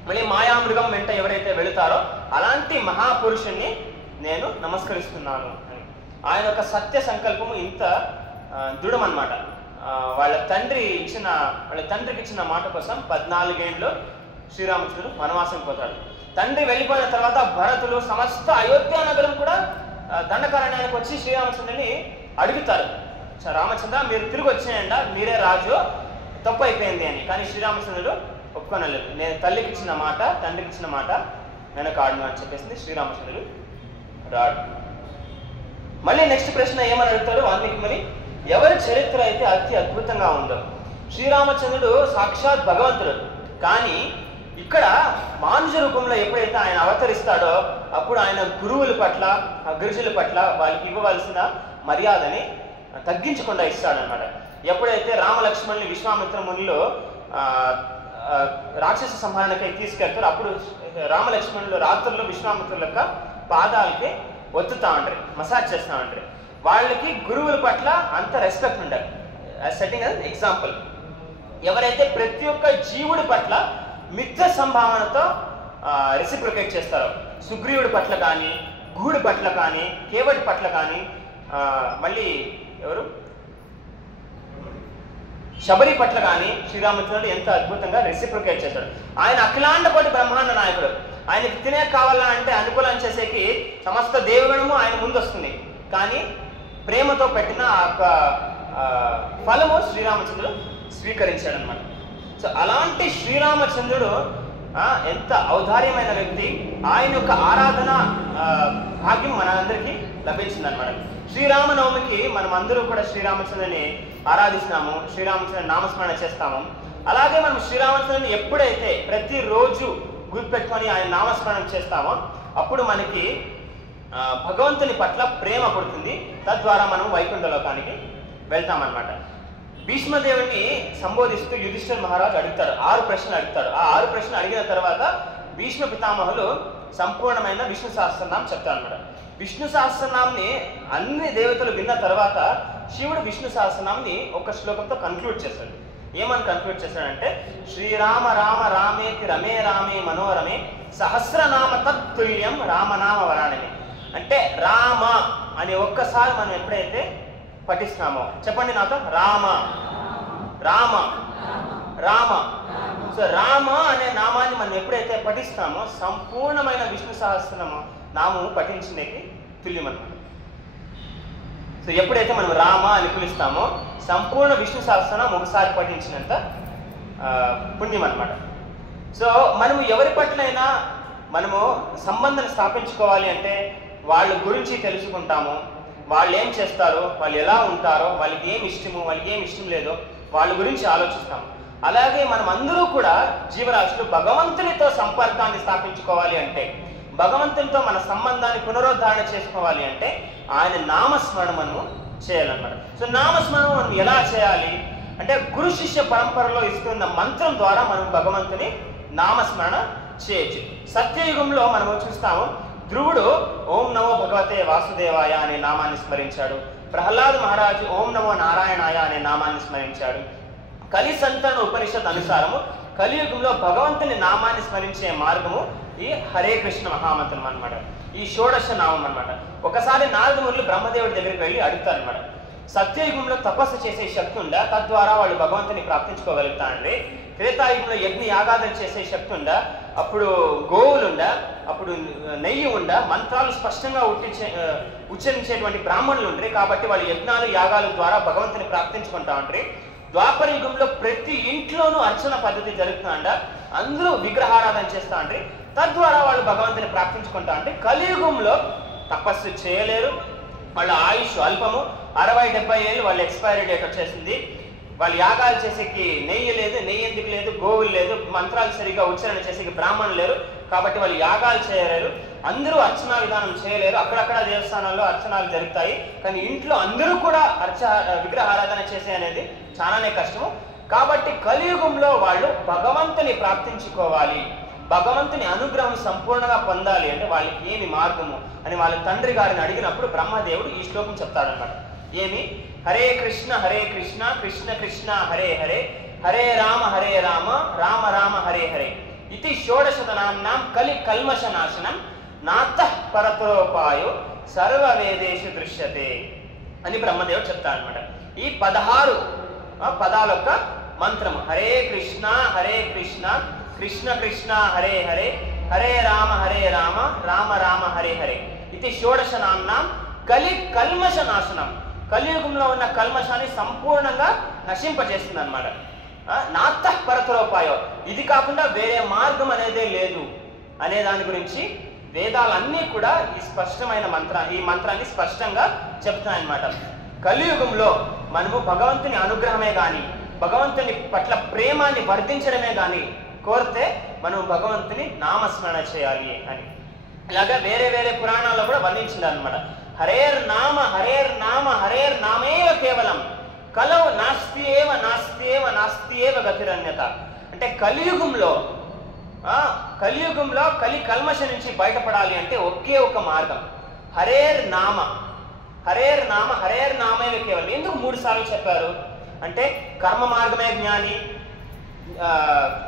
మళ్ళీ మాయామృగం వెంట ఎవరైతే వెళుతారో అలాంటి మహాపురుషుణ్ణి నేను నమస్కరిస్తున్నాను అని. ఆయన యొక్క సత్య సంకల్పము ఇంత దృఢం అనమాట. వాళ్ళ తండ్రికి ఇచ్చిన మాట కోసం 14 ఏళ్ళు శ్రీరామచంద్రుడు వనవాసం పోతాడు. తండ్రి వెళ్ళిపోయిన తర్వాత భరతులు సమస్త అయోధ్య నగరం కూడా దండకారణ్యానికి వచ్చి శ్రీరామచంద్రుని అడుగుతారు, రామచంద్ర మీరు తిరిగి వచ్చేయండి, మీరే రాజు, తప్పు అయిపోయింది అని. కానీ శ్రీరామచంద్రుడు ఒప్పుకోనలేదు. నేను తల్లికి ఇచ్చిన మాట, తండ్రికి ఇచ్చిన మాట నేను కాడును అని చెప్పేసింది. శ్రీరామచంద్రుడు రాడు. మళ్ళీ నెక్స్ట్ ప్రశ్న ఏమని అడుగుతాడు వాల్మీకి ముని, ఎవరి చరిత్ర అయితే అతి అద్భుతంగా ఉందో. శ్రీరామచంద్రుడు సాక్షాత్ భగవంతుడు, కానీ ఇక్కడ మానుష రూపంలో ఎప్పుడైతే ఆయన అవతరిస్తాడో అప్పుడు ఆయన గురువుల పట్ల, అగ్రజుల పట్ల వాళ్ళకి ఇవ్వవలసిన మర్యాదని తగ్గించకుండా ఇస్తాడనమాట. ఎప్పుడైతే రామలక్ష్మణుని విశ్వామిత్ర మునిలో రాక్షస సంహారణకై తీసుకెళ్తారు, అప్పుడు రామలక్ష్మణులు రాత్రుల్లో విశ్వామిత్రుల యొక్క పాదాలకి ఒత్తుతా ఉంటారు, మసాజ్ చేస్తూ ఉంటారు. వాళ్ళకి గురువుల పట్ల అంత రెస్పెక్ట్ ఉండదు. సెట్టింగ్ అది ఎగ్జాంపుల్. ఎవరైతే ప్రతి ఒక్క జీవుడి పట్ల మిత్ర సంభావనతో రెసిప్రొకేట్ చేస్తారో, సుగ్రీవుడి పట్ల కానీ, గుహుడి పట్ల కానీ, కేవడి పట్ల కానీ, మళ్ళీ ఎవరు శబరి పట్ల కానీ శ్రీరామచంద్రుడు ఎంత అద్భుతంగా రెసిప్రొకేట్ చేశాడు. ఆయన అఖిలాండ కోటి బ్రహ్మాండ నాయకుడు. ఆయనకి తినే కావాలా అంటే అనుకూలం చేసేకి సమస్త దేవుగణము ఆయన ముందు వస్తుంది, కానీ ప్రేమతో పెట్టిన ఆ ఫలము శ్రీరామచంద్రుడు స్వీకరించాడు అనమాట. సో అలాంటి శ్రీరామచంద్రుడు ఎంత ఔదార్యమైన వ్యక్తి. ఆయన యొక్క ఆరాధన భాగ్యం మనందరికీ లభించింది అనమాట. శ్రీరామనవమికి మనం అందరూ కూడా శ్రీరామచంద్రుని ఆరాధిస్తున్నాము, శ్రీరామచంద్రుని నామస్మరణ చేస్తాము. అలాగే మనం శ్రీరామచంద్రుని ఎప్పుడైతే ప్రతిరోజు గుర్తుపెట్టుకొని ఆయన నామస్మరణం చేస్తామో అప్పుడు మనకి భగవంతుని పట్ల ప్రేమ పుడుతుంది. తద్వారా మనం వైకుంఠ లోకానికి వెళ్తామన్నమాట. భీష్మదేవుని సంబోధిస్తూ యుధిష్ఠిర మహారాజు అడుగుతాడు, 6 ప్రశ్నలు అడుగుతాడు. ఆ 6 ప్రశ్నలు అడిగిన తర్వాత భీష్మ పితామహులు సంపూర్ణమైన విష్ణు సహస్రనామం చెప్తారు అనమాట. విష్ణు సహస్రనామంని అన్ని దేవతలు విన్న తర్వాత శివుడు విష్ణు సహస్రనామంని ఒక శ్లోకంతో కన్క్లూడ్ చేశాడు. ఏమని కన్క్లూడ్ చేశాడంటే, శ్రీరామ రామ రామేతి రమే రామే మనోరమే సహస్రనామ తత్తుల్యం రామనామ వరాణమే. అంటే రామ అని ఒక్కసారి మనం ఎప్పుడైతే పఠిస్తామో, చెప్పండి నాతో, రామ రామ రామ. సో రామ అనే నామాన్ని మనం ఎప్పుడైతే పఠిస్తామో సంపూర్ణమైన విష్ణు సహస్రనామ నామము పఠించడానికి తుల్యమన్నమాట. సో ఎప్పుడైతే మనం రామ అని పిలుస్తామో సంపూర్ణ విష్ణు సహస్రనామం ఒకసారి పఠించినంత పుణ్యం అన్నమాట. సో మనము ఎవరి పట్లైనా మనము సంబంధం స్థాపించుకోవాలి అంటే వాళ్ళ గురించి తెలుసుకుంటాము, వాళ్ళు ఏం చేస్తారో, వాళ్ళు ఎలా ఉంటారో, వాళ్ళకి ఏమి ఇష్టమో, వాళ్ళకి ఏమి ఇష్టం లేదో వాళ్ళ గురించి ఆలోచిస్తాము. అలాగే మనం అందరూ కూడా జీవరాశులు భగవంతునితో సంపర్కాన్ని స్థాపించుకోవాలి అంటే, భగవంతునితో మన సంబంధాన్ని పునరుద్ధరణ చేసుకోవాలి అంటే ఆయన నామస్మరణ మనము చేయాలన్నమాట. సో నామస్మరణ మనం ఎలా చేయాలి అంటే గురు శిష్య పరంపరలో ఇస్తున్న మంత్రం ద్వారా మనం భగవంతుని నామస్మరణ చేయొచ్చు. సత్యయుగంలో మనము చూస్తాము, ధ్రువుడు ఓం నమో భగవతే వాసుదేవాయ అనే నామాన్ని స్మరించాడు. ప్రహ్లాద్ మహారాజు ఓం నమో నారాయణాయ అనే నామాన్ని స్మరించాడు. కలి సంతాన ఉపనిషత్ అనుసారము కలియుగంలో భగవంతుని నామాన్ని స్మరించే మార్గము ఈ హరే కృష్ణ మహామంత్రం అన్నమాట. ఈ షోడశ నామం అన్నమాట. ఒకసారి నారదమునులు బ్రహ్మదేవుడి దగ్గరికి వెళ్ళి అడుగుతారన్నమాట, సత్యయుగంలో తపస్సు చేసే శక్తి ఉందా, తద్వారా వాళ్ళు భగవంతుని ప్రాప్తించుకోగలుగుతారండి. త్రేతాయుగంలో యజ్ఞ యాగాదులు చేసే శక్తి ఉందా, అప్పుడు గోవులుండా, అప్పుడు నెయ్యి ఉండా, మంత్రాలు స్పష్టంగా ఉచ్చరించేటువంటి బ్రాహ్మణులు ఉండ్రి, కాబట్టి వాళ్ళు యజ్ఞాలు యాగాల ద్వారా భగవంతుని ప్రాప్తించుకుంటా ఉండ్రి. ద్వాపర యుగంలో ప్రతి ఇంట్లోనూ అర్చన పద్ధతి జరుగుతుందంట, అందరూ విగ్రహారాధన చేస్తా ఉండ్రి, తద్వారా వాళ్ళు భగవంతుని ప్రాప్తించుకుంటా ఉంటే కలియుగంలో తపస్సు చేయలేరు, వాళ్ళ ఆయుష్ అల్పము, 60-70 ఏళ్ళు వాళ్ళ ఎక్స్పైరీ డేట్ వచ్చేసింది. వాళ్ళు యాగాలు చేసేకి నెయ్యి లేదు, నెయ్యి ఎందుకు లేదు, గోవులు లేదు, మంత్రాలు సరిగ్గా ఉచ్చారణ చేసేకి బ్రాహ్మణులు లేరు, కాబట్టి వాళ్ళు యాగాలు చేయలేరు, అందరూ అర్చనా విధానం చేయలేరు. అక్కడక్కడ దేవస్థానాల్లో అర్చనాలు జరుగుతాయి, కానీ ఇంట్లో అందరూ కూడా విగ్రహారాధన చేసే అనేది చాలానే కష్టము. కాబట్టి కలియుగంలో వాళ్ళు భగవంతుని ప్రాప్తించుకోవాలి, భగవంతుని అనుగ్రహం సంపూర్ణంగా పొందాలి అంటే వాళ్ళకి ఏమి మార్గము అని వాళ్ళ తండ్రి గారిని అడిగినప్పుడు బ్రహ్మదేవుడు ఈ శ్లోకం చెప్తాడనమాట. ఏమి? హరే కృష్ణ కృష్ణ కృష్ణ హరే హరే, హరే రామ రామ రామ హరే హరే, ఇది షోడశతనాంనాం కలి కల్మష నాశనం నాతః పరతోపాయో సర్వ వేదేషు దృశ్యతే అని బ్రహ్మదేవుడు చెప్తాడనమాట. ఈ 16 పదాల యొక్క మంత్రము హరే కృష్ణ కృష్ణ కృష్ణ హరే హరే, హరే రామ రామ రామ హరే హరే, ఇది షోడశనాంనాం కలి కల్మష నాశనం, కలియుగంలో ఉన్న కల్మషాన్ని సంపూర్ణంగా నశింపజేస్తుంది అనమాట. నాతః పరతోపాయో, ఇది కాకుండా వేరే మార్గం అనేదే లేదు అనే దాని గురించి వేదాలన్నీ కూడా ఈ మంత్రాన్ని స్పష్టంగా చెప్తాయన్నమాట. కలియుగంలో మనము భగవంతుని అనుగ్రహమే కానీ, భగవంతుని పట్ల ప్రేమాన్ని వర్ధించడమే కానీ కోరితే మనం భగవంతుని నామస్మరణ చేయాలి అని. ఇలాగా వేరే వేరే పురాణాల్లో కూడా వర్ణించింది అనమాట. హరేర్ నామ హరేర్నామేవ కేవలం కలౌ నాస్తియేవ గతిరన్యత. అంటే కలియుగంలో కలి కల్మష నుంచి బయటపడాలి అంటే ఒకే ఒక మార్గం హరేర్నామేవ కేవలం. ఎందుకు 3 సార్లు చెప్పారు అంటే కర్మ మార్గమే జ్ఞాని,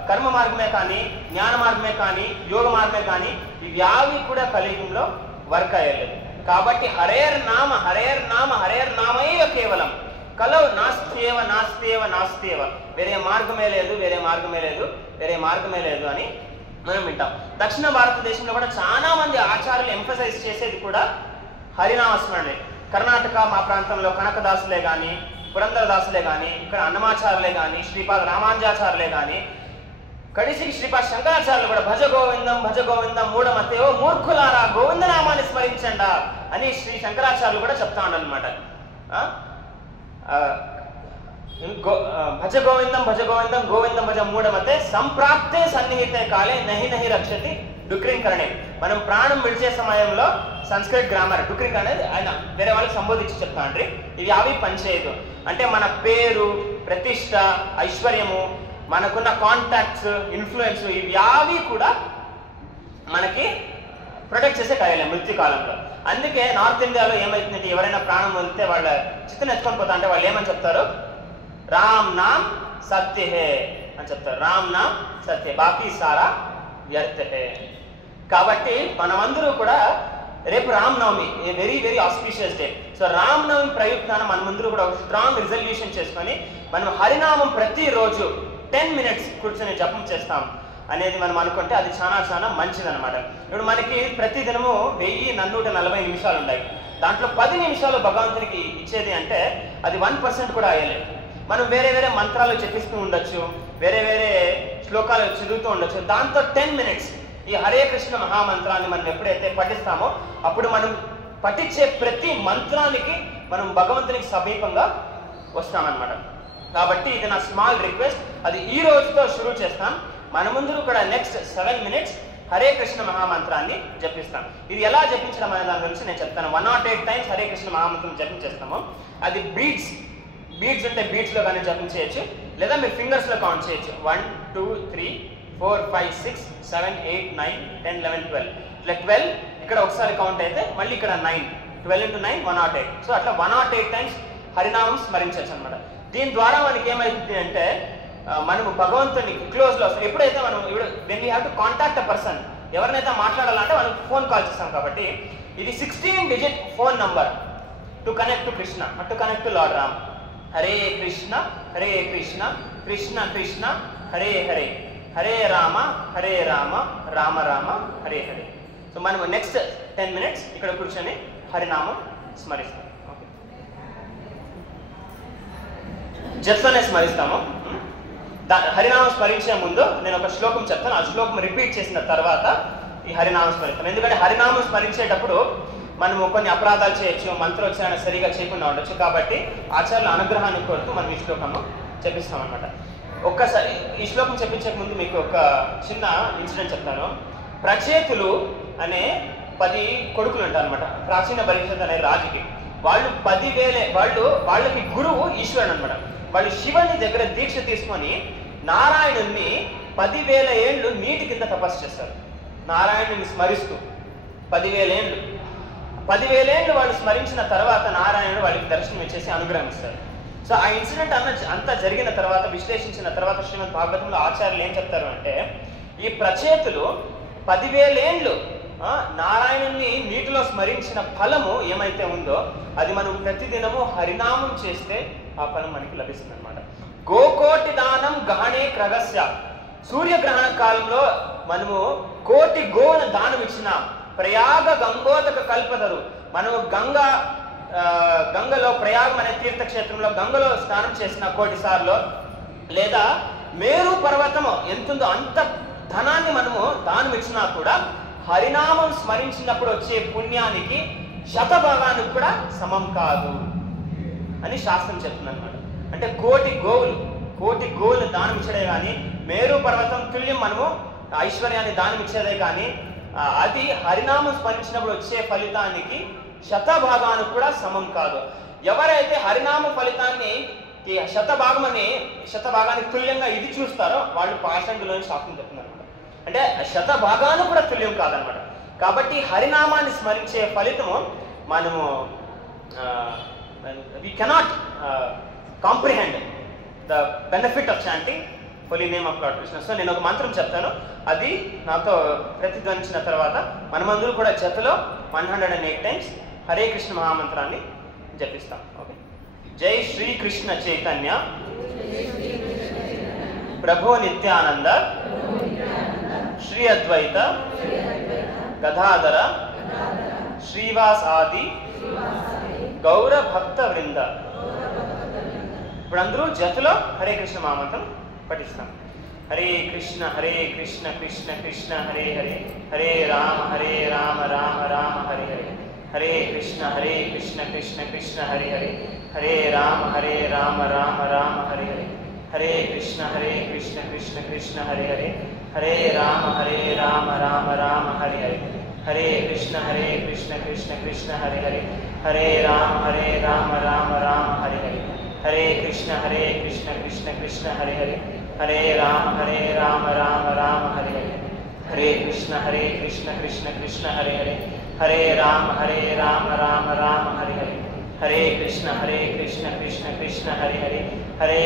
కర్మ మార్గమే కానీ, జ్ఞాన మార్గమే కానీ, యోగ మార్గమే కానీ ఇవి కూడా కలియుగంలో వర్క్ అయ్యలేదు. కాబట్టి హరేర్నామేవ కేవలం కలౌ నాస్తియేవ, వేరే మార్గమే లేదు అని మనం వింటాం. దక్షిణ భారతదేశంలో కూడా చాలా మంది ఆచార్యులు ఎంఫసైజ్ చేసేది కూడా హరినామస్మరణే. కర్ణాటక మా ప్రాంతంలో కనకదాసులే కానీ, పురంధరదాసులే కానీ, ఇక్కడ అన్నమాచార్యులే కానీ, శ్రీపాద రామానుజాచార్యులే కానీ, కడిసికి శ్రీపాద శంకరాచార్యులు కూడా భజ గోవిందం మూఢమతే, ఓ మూర్ఖులారా గోవిందనామాన్ని స్మరించండా అని శ్రీ శంకరాచార్యులు కూడా చెప్తా ఉండనమాట. భజ గోవిందం గోవిందం భజ మూఢమతే, సంప్రాప్తే సన్నిహితే కాలే నహి రక్షతి డుక్రింకరణే. మనం ప్రాణం విడిచే సమయంలో సంస్కృత్ గ్రామర్ డుక్రింగ్ అనేది ఆయన వేరే వాళ్ళకి సంబోధించి చెప్తాండ్రి. ఇవి పనిచేయదు అంటే మన పేరు, ప్రతిష్ట, ఐశ్వర్యము, మనకున్న కాంటాక్ట్స్, ఇన్ఫ్లుయెన్స్ ఇవి కూడా మనకి ప్రొటెక్ట్ చేసే కాయలే మృత్యుకాలంలో. అందుకే నార్త్ ఇండియాలో ఏమైతుందంటే ఎవరైనా ప్రాణం వదిలితే వాళ్ళ చిత్తం ఎత్తుకొని పోతా అంటే వాళ్ళు ఏమని చెప్తారు? రామ్ నామ్ సత్య హే అని చెప్తారు. రామ్ నామ్ సత్య, బాకీ సారా వ్యర్థ హే. కాబట్టి మనమందరూ కూడా రేపు Ramanavami, very very auspicious day. So Ramanavami ప్రయుక్తాన మనమందరూ కూడా ఒక స్ట్రాంగ్ రిజల్యూషన్ చేసుకొని మనం హరినామం ప్రతిరోజు 10 minutes కూర్చొని జపం చేస్తాం అనేది మనం అనుకుంటే అది చాలా చాలా మంచిదన్నమాట. ఇప్పుడు మనకి ప్రతి దినము 1140 నిమిషాలు ఉన్నాయి. దాంట్లో 10 నిమిషాలు భగవంతునికి ఇచ్చేది అంటే అది 1% కూడా అయ్యలేదు. మనం వేరే వేరే మంత్రాలు చెప్పిస్తూ ఉండొచ్చు, వేరే వేరే శ్లోకాలు చదువుతూ ఉండొచ్చు. దాంతో 10 minutes ఈ హరే కృష్ణ మహామంత్రాన్ని మనం ఎప్పుడైతే పఠిస్తామో అప్పుడు మనం పఠించే ప్రతి మంత్రానికి మనం భగవంతునికి సమీపంగా వస్తామన్నమాట. కాబట్టి ఇది నా స్మాల్ రిక్వెస్ట్. అది ఈ రోజుతో షురూ చేస్తాం. మన ముందు కూడా నెక్స్ట్ 7 minutes హరే కృష్ణ మహామంత్రాన్ని జపిస్తాం. ఇది ఎలా జపించడం అనే దాని గురించి నేను చెప్తాను. 108 times హరే కృష్ణ మహామంత్రం జపించేస్తాము. అది బీట్స్ అంటే బీట్స్లో కానీ జపించేయచ్చు, లేదా మీరు ఫింగర్స్లో కౌంట్ చేయొచ్చు. 1 2 3 4 5 6 7 8 9 10 11 12 ఇట్లా 12 ఇక్కడ ఒకసారి కౌంట్ అయితే మళ్ళీ ఇక్కడ 9 12 into 9 108. సో అట్లా 108 times హరినామం స్మరించవచ్చు అనమాట. దీని ద్వారా మనకి ఏమైంది అంటే మనము భగవంతుని క్లోజ్లో ఎప్పుడైతే మనం when we have to contact a person, ఎవరినైతే మాట్లాడాలంటే మనం ఫోన్ కాల్ చేస్తాం. కాబట్టి ఇది 16-digit phone number to connect to Krishna, to connect to lord Ram. Hare Krishna Krishna Krishna Hare Hare, Hare Rama Rama Rama Hare Hare. So మనం నెక్స్ట్ 10 minutes ఇక్కడ కూర్చొని హరినామం స్మరిస్తాం. ఓకే, జట్లోనే స్మరిస్తాము. హరినామం స్మరించే ముందు నేను ఒక శ్లోకం చెప్తాను. ఆ శ్లోకం రిపీట్ చేసిన తర్వాత ఈ హరినామం స్మరిస్తాం. ఎందుకంటే హరినామం స్మరించేటప్పుడు మనము కొన్ని అపరాధాలు చేయొచ్చు, మంత్రోచ్చారణ సరిగా చేయకుండా ఉండొచ్చు. కాబట్టి ఆచార్యుల అనుగ్రహాన్ని కోరుతూ మనం ఈ శ్లోకము చెప్పిస్తాం అనమాట. ఒక్కసారి ఈ శ్లోకం చెప్పించే ముందు మీకు ఒక చిన్న ఇన్సిడెంట్ చెప్తాను. ప్రచేతులు అనే 10 కొడుకులు ఉంటారు అనమాట. ప్రాచీన భవిష్యత్ అనే రాజుకి వాళ్ళు 10,000 వాళ్ళకి గురువు ఈశ్వరుడు అనమాట. వాళ్ళు శివుని దగ్గర దీక్ష తీసుకొని నారాయణుని 10,000 ఏళ్ళు నీటి కింద తపస్సు చేస్తారు. నారాయణుని స్మరిస్తూ 10,000 ఏళ్ళు వాళ్ళు స్మరించిన తర్వాత నారాయణుడు వాళ్ళకి దర్శనం ఇచ్చేసి అనుగ్రహం ఇస్తారు. సో ఆ ఇన్సిడెంట్ అంతా జరిగిన తర్వాత విశ్లేషించిన తర్వాత శ్రీమద్ భాగవతంలో ఆచార్యులు ఏం చెప్తారు అంటే, ఈ ప్రచేతులు 10,000 ఏళ్ళు నారాయణుని నీటిలో స్మరించిన ఫలము ఏమైతే ఉందో అది మనం ప్రతిదినము హరినామం చేస్తే ఆ ఫలం మనకి లభిస్తుంది అనమాట. గోకోటి దానం గహనే క్రగస్య. సూర్యగ్రహణ కాలంలో మనము 1,000,000 గోవును దానం ఇచ్చినాం. ప్రయాగ గంగోదక కల్పతరు. మనము గంగలో ప్రయాగం అనే తీర్థక్షేత్రంలో గంగలో స్నానం చేసిన 1,000,000 సార్లు, లేదా మేరు పర్వతము ఎంతుందో అంత ధనాన్ని మనము దానం ఇచ్చినా కూడా హరినామం స్మరించినప్పుడు వచ్చే పుణ్యానికి 100 కూడా సమం కాదు అని శాస్త్రం చెప్తుంది అనమాట. అంటే 1,000,000 గోవులు దానం ఇచ్చడే కానీ, మేరు పర్వతం తుల్యం మనము ఐశ్వర్యాన్ని దానం ఇచ్చేదే కానీ అది హరినామం స్మరించినప్పుడు వచ్చే ఫలితానికి 100 కూడా సమం కాదు. ఎవరైతే హరినామ ఫలితాన్ని 100 తుల్యంగా ఇది చూస్తారో వాళ్ళు పాషండులోని శాస్త్రం చెప్తున్నారు అనమాట. అంటే 100 కూడా తుల్యం కాదనమాట. కాబట్టి హరినామాన్ని స్మరించే ఫలితము మనము we cannot comprehend the benefit of chanting holy name of Lord Krishna. So నేను ఒక మంత్రం చెప్తాను, అది నాతో ప్రతిధ్వనించిన తర్వాత మనమందరూ కూడా జతలో 108 times హరే కృష్ణ మహామంత్రాన్ని జపిస్తాం. ఓకే. జై శ్రీ కృష్ణ చైతన్య ప్రభో నిత్యానంద శ్రీ అద్వైత గదాధర శ్రీవాస్ ఆది గౌర భక్త వృంద. ఇప్పుడు అందరూ జతలో హరే కృష్ణ మహామంత్రం పఠిస్తాం. హరే కృష్ణ కృష్ణ కృష్ణ హరే హరే, హరే రామ రామ హరే హరే, హరే కృష్ణ కృష్ణ కృష్ణ హరే హరే, హరే రామ రామ హరే హరే, హరే కృష్ణ కృష్ణ కృష్ణ హరే హరే, హరే రామ రామ హరే హరే, హరే కృష్ణ కృష్ణ కృష్ణ హరే హరే, హరే రామ రామ హరే హరే, హరే కృష్ణ కృష్ణ కృష్ణ హరే హరే, హరే రామ రామ హరే హరే, హరే కృష్ణ కృష్ణ కృష్ణ హరే హరే, హరే రామ రామ హరే హరే, హరే కృష్ణ కృష్ణ కృష్ణ హరే హరే, హరే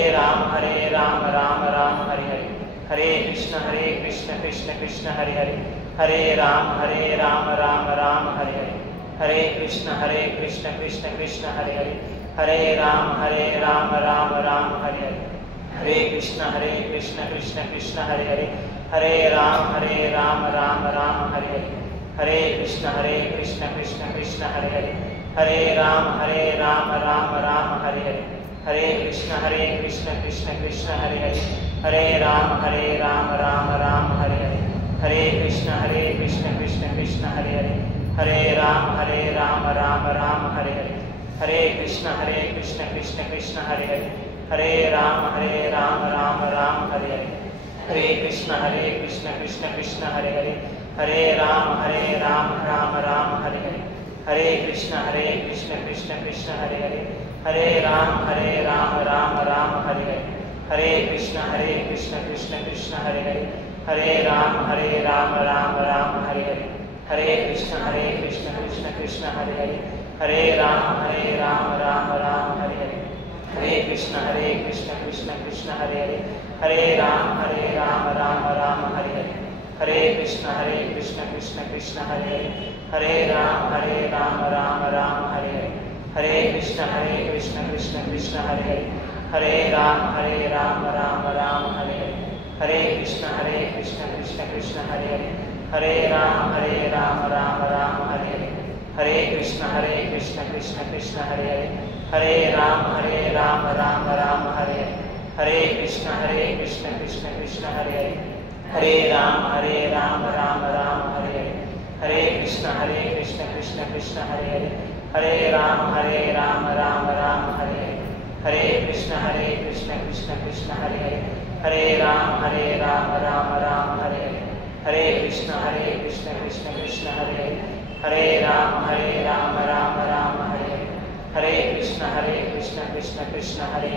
రామ రామ హరే హరే, హరే కృష్ణ కృష్ణ కృష్ణ హరే హరే, హరే రామ రామ హరే హరే, హరే కృష్ణ కృష్ణ కృష్ణ కృష్ణ హరే హరే, హరే రామ రామ హరే హరే, हरे कृष्ण कृष्ण कृष्ण हरे हरे, हरे राम राम राम हरे हरे, हरे कृष्ण कृष्ण कृष्ण हरे हरे, हरे राम राम राम हरे हरे, हरे कृष्ण कृष्ण कृष्ण हरे हरे, हरे राम राम राम हरे हरे, हरे कृष्ण कृष्ण कृष्ण हरे हरे, हरे राम राम राम हरे हरे, हरे कृष्ण कृष्ण कृष्ण हरे हरे, हरे राम राम राम हरे हरे, हरे कृष्ण कृष्ण कृष्ण हरे हरे, हरे राम राम राम हरे हरे, हरे कृष्ण कृष्ण कृष्ण हरे हरे, हरे राम राम राम हरे हरे, हरे कृष्ण कृष्ण कृष्ण हरे हरे, हरे राम राम राम हरे हरे, हरे कृष्ण कृष्ण कृष्ण हरे हरे, हरे राम राम राम हरे हरे, हरे कृष्ण कृष्ण कृष्ण हरे हरे, हरे राम राम राम हरे हरे, हरे कृष्ण कृष्ण कृष्ण हरे हरे, हरे राम राम राम हरे हरे, हरे कृष्ण कृष्ण कृष्ण हरे हरे, हरे राम राम राम हरे हरे, हरे कृष्ण कृष्ण कृष्ण हरे हरे, हरे राम राम राम हरे हरे, हरे कृष्ण कृष्ण कृष्ण हरे हरे, हरे राम राम राम हरे हरे, हरे कृष्ण कृष्ण कृष्ण हरे हरे, हरे राम राम राम हरे हरे, हरे कृष्ण कृष्ण कृष्ण हरे हरे, हरे राम राम राम हरे हरे, हरे कृष्ण कृष्ण कृष्ण हरे हरे, हरे राम राम राम हरे हरे, हरे कृष्ण कृष्ण कृष्ण हरे हरे, हरे राम राम राम हरे हरे, हरे कृष्ण कृष्ण कृष्ण हरे हरे, हरे राम राम राम हरे हरे, हरे कृष्ण कृष्ण कृष्ण हरे हरे, हरे राम राम राम हरे हरे, हरे कृष्ण कृष्ण कृष्ण हरे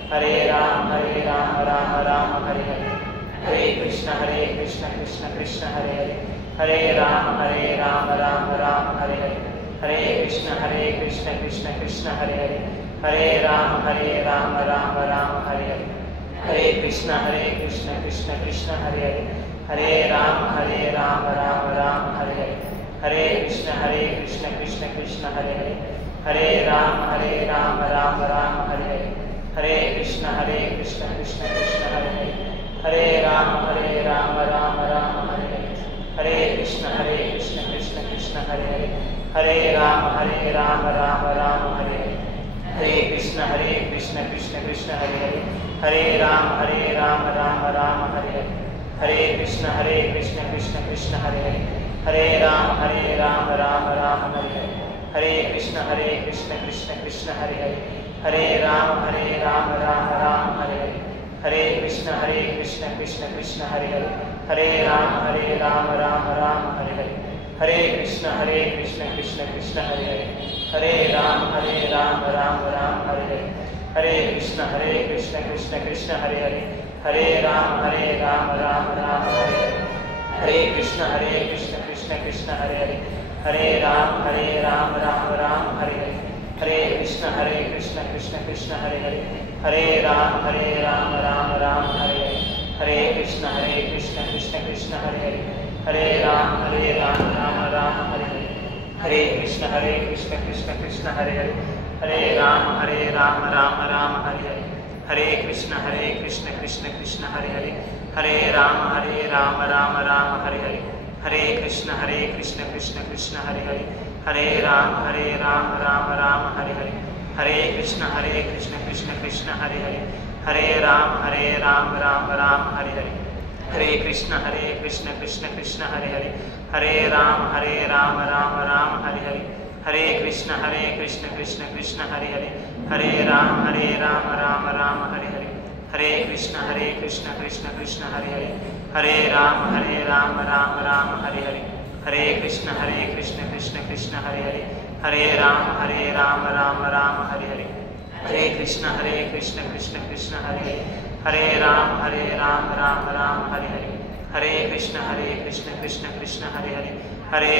हरे, हरे राम राम राम हरे हरे, हरे कृष्ण कृष्ण कृष्ण हरे हरे, हरे राम राम राम हरे हरे, हरे कृष्ण कृष्ण कृष्ण हरे हरे, हरे राम राम राम हरे हरे, हरे कृष्ण कृष्ण कृष्ण हरे हरे, हरे राम राम राम हरे हरे, हरे कृष्ण कृष्ण कृष्ण हरे हरे, हरे राम राम राम हरे हरे, हरे कृष्ण कृष्ण कृष्ण हरे हरे, हरे राम राम राम हरे हरे, हरे कृष्ण कृष्ण कृष्ण हरे हरे, हरे राम राम राम हरे हरे, हरे कृष्ण कृष्ण कृष्ण हरे हरे, हरे राम राम राम हरे हरे, हरे कृष्ण कृष्ण कृष्ण हरे हरे, हरे राम राम राम हरे हरे, हरे कृष्ण कृष्ण कृष्ण हरे हरे, हरे राम राम राम हरे हरे, हरे कृष्ण कृष्ण कृष्ण हरे हरे, हरे राम राम राम हरे हरे, हरे कृष्ण कृष्ण कृष्ण हरे हरे, हरे राम राम राम हरे हरे, हरे कृष्ण कृष्ण कृष्ण हरे हरे, हरे राम राम राम हरे हरे, हरे कृष्ण कृष्ण कृष्ण हरे हरे, हरे राम राम राम हरे हरे, हरे कृष्ण कृष्ण कृष्ण हरे हरे, हरे राम राम राम हरे हरे, हरे कृष्ण कृष्ण कृष्ण हरे हरे, हरे राम राम राम हरे हरे, हरे कृष्ण कृष्ण कृष्ण हरे हरे, हरे राम राम राम हरे हरे, हरे कृष्ण कृष्ण कृष्ण हरे हरे, हरे राम राम राम हरे हरे, हरे कृष्ण कृष्ण कृष्ण हरे हरे, हरे राम राम राम हरे हरे, हरे कृष्ण कृष्ण कृष्ण हरे हरे, हरे राम राम राम हरे हरे, हरे कृष्ण कृष्ण कृष्ण हरे हरे, हरे राम राम राम हरे हरे, हरे कृष्ण कृष्ण कृष्ण हरे हरे, हरे राम राम राम हरे हरे, हरे कृष्ण कृष्ण कृष्ण हरे हरे, हरे राम राम राम हरे हरे, हरे कृष्ण कृष्ण कृष्ण हरे हरे, हरे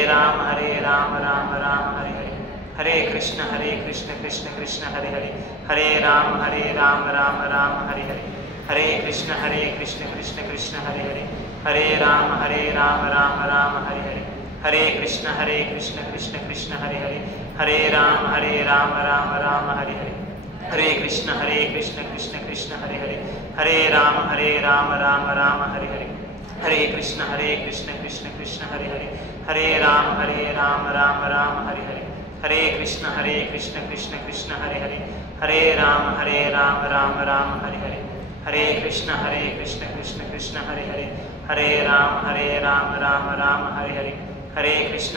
राम राम राम हरे हरे, हरे कृष्ण कृष्ण कृष्ण हरे हरे, हरे राम राम राम हरे हरे, हरे कृष्ण कृष्ण कृष्ण हरे हरे, हरे राम राम राम हरे हरे, हरे कृष्ण कृष्ण कृष्ण हरे हरे, हरे राम राम राम हरे हरे, हरे कृष्ण कृष्ण कृष्ण हरे हरे, హరే రామ రామ రామ హరి హరి, హరే కృష్ణ కృష్ణ కృష్ణ హరి హరి, హరే రామ రామ రామ హరి హరి, హరే కృష్ణ కృష్ణ కృష్ణ హరి హరి, హరే రామ రామ రామ హరి హరి, హరే కృష్ణ కృష్ణ కృష్ణ హరి హరి, హరే రామ రామ రామ హరి హరి, హరే కృష్ణ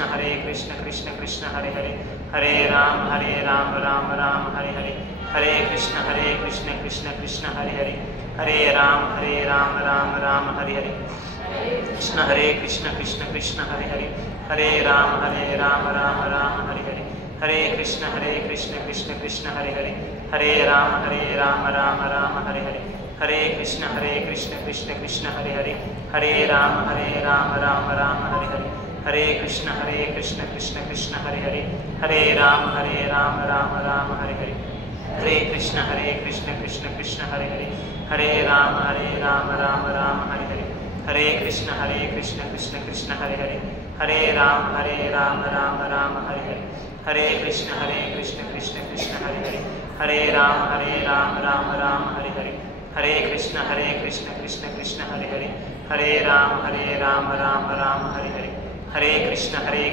కృష్ణ కృష్ణ హరి హరి, హరే రామ రామ రామ హరి హరి, హరే కృష్ణ కృష్ణ కృష్ణ హరి హరి, హరే రామ రామ రామ హరి హరి, కృష్ణ కృష్ణ కృష్ణ హరి హరి, హరే రామ రామ రామ హరి హరి, హరే కృష్ణ కృష్ణ కృష్ణ హరి హరి, హరే రామ రామ రామ హరి హరి, హరే కృష్ణ కృష్ణ కృష్ణ హరి హరి, హరే రామ రామ రామ హరి హరి, హరే కృష్ణ కృష్ణ కృష్ణ హరి హరి, హరే రామ రామ రామ హరి హరి, హరే కృష్ణ కృష్ణ కృష్ణ హరి హరి, హరే రామ రామ రామ హరి హరి, హరే కృష్ణ కృష్ణ కృష్ణ హరి హరి, హరే రామ రామ రామ హరి హరి, హరే కృష్ణ కృష్ణ కృష్ణ హరి హరి, హరే రామ రామ రామ హరి హరి, హరే కృష్ణ కృష్ణ కృష్ణ హరి హరి, హరే రామ రామ రామ హరి హరి, హరే కృష్ణ కృష్ణ కృష్ణ హరి హరి, హరే రామ రామ రామ హరి హరి, హరే కృష్ణ కృష్ణ కృష్ణ హరి హరి, హరే రామ రామ రామ హరి హరి, హరే కృష్ణ కృష్ణ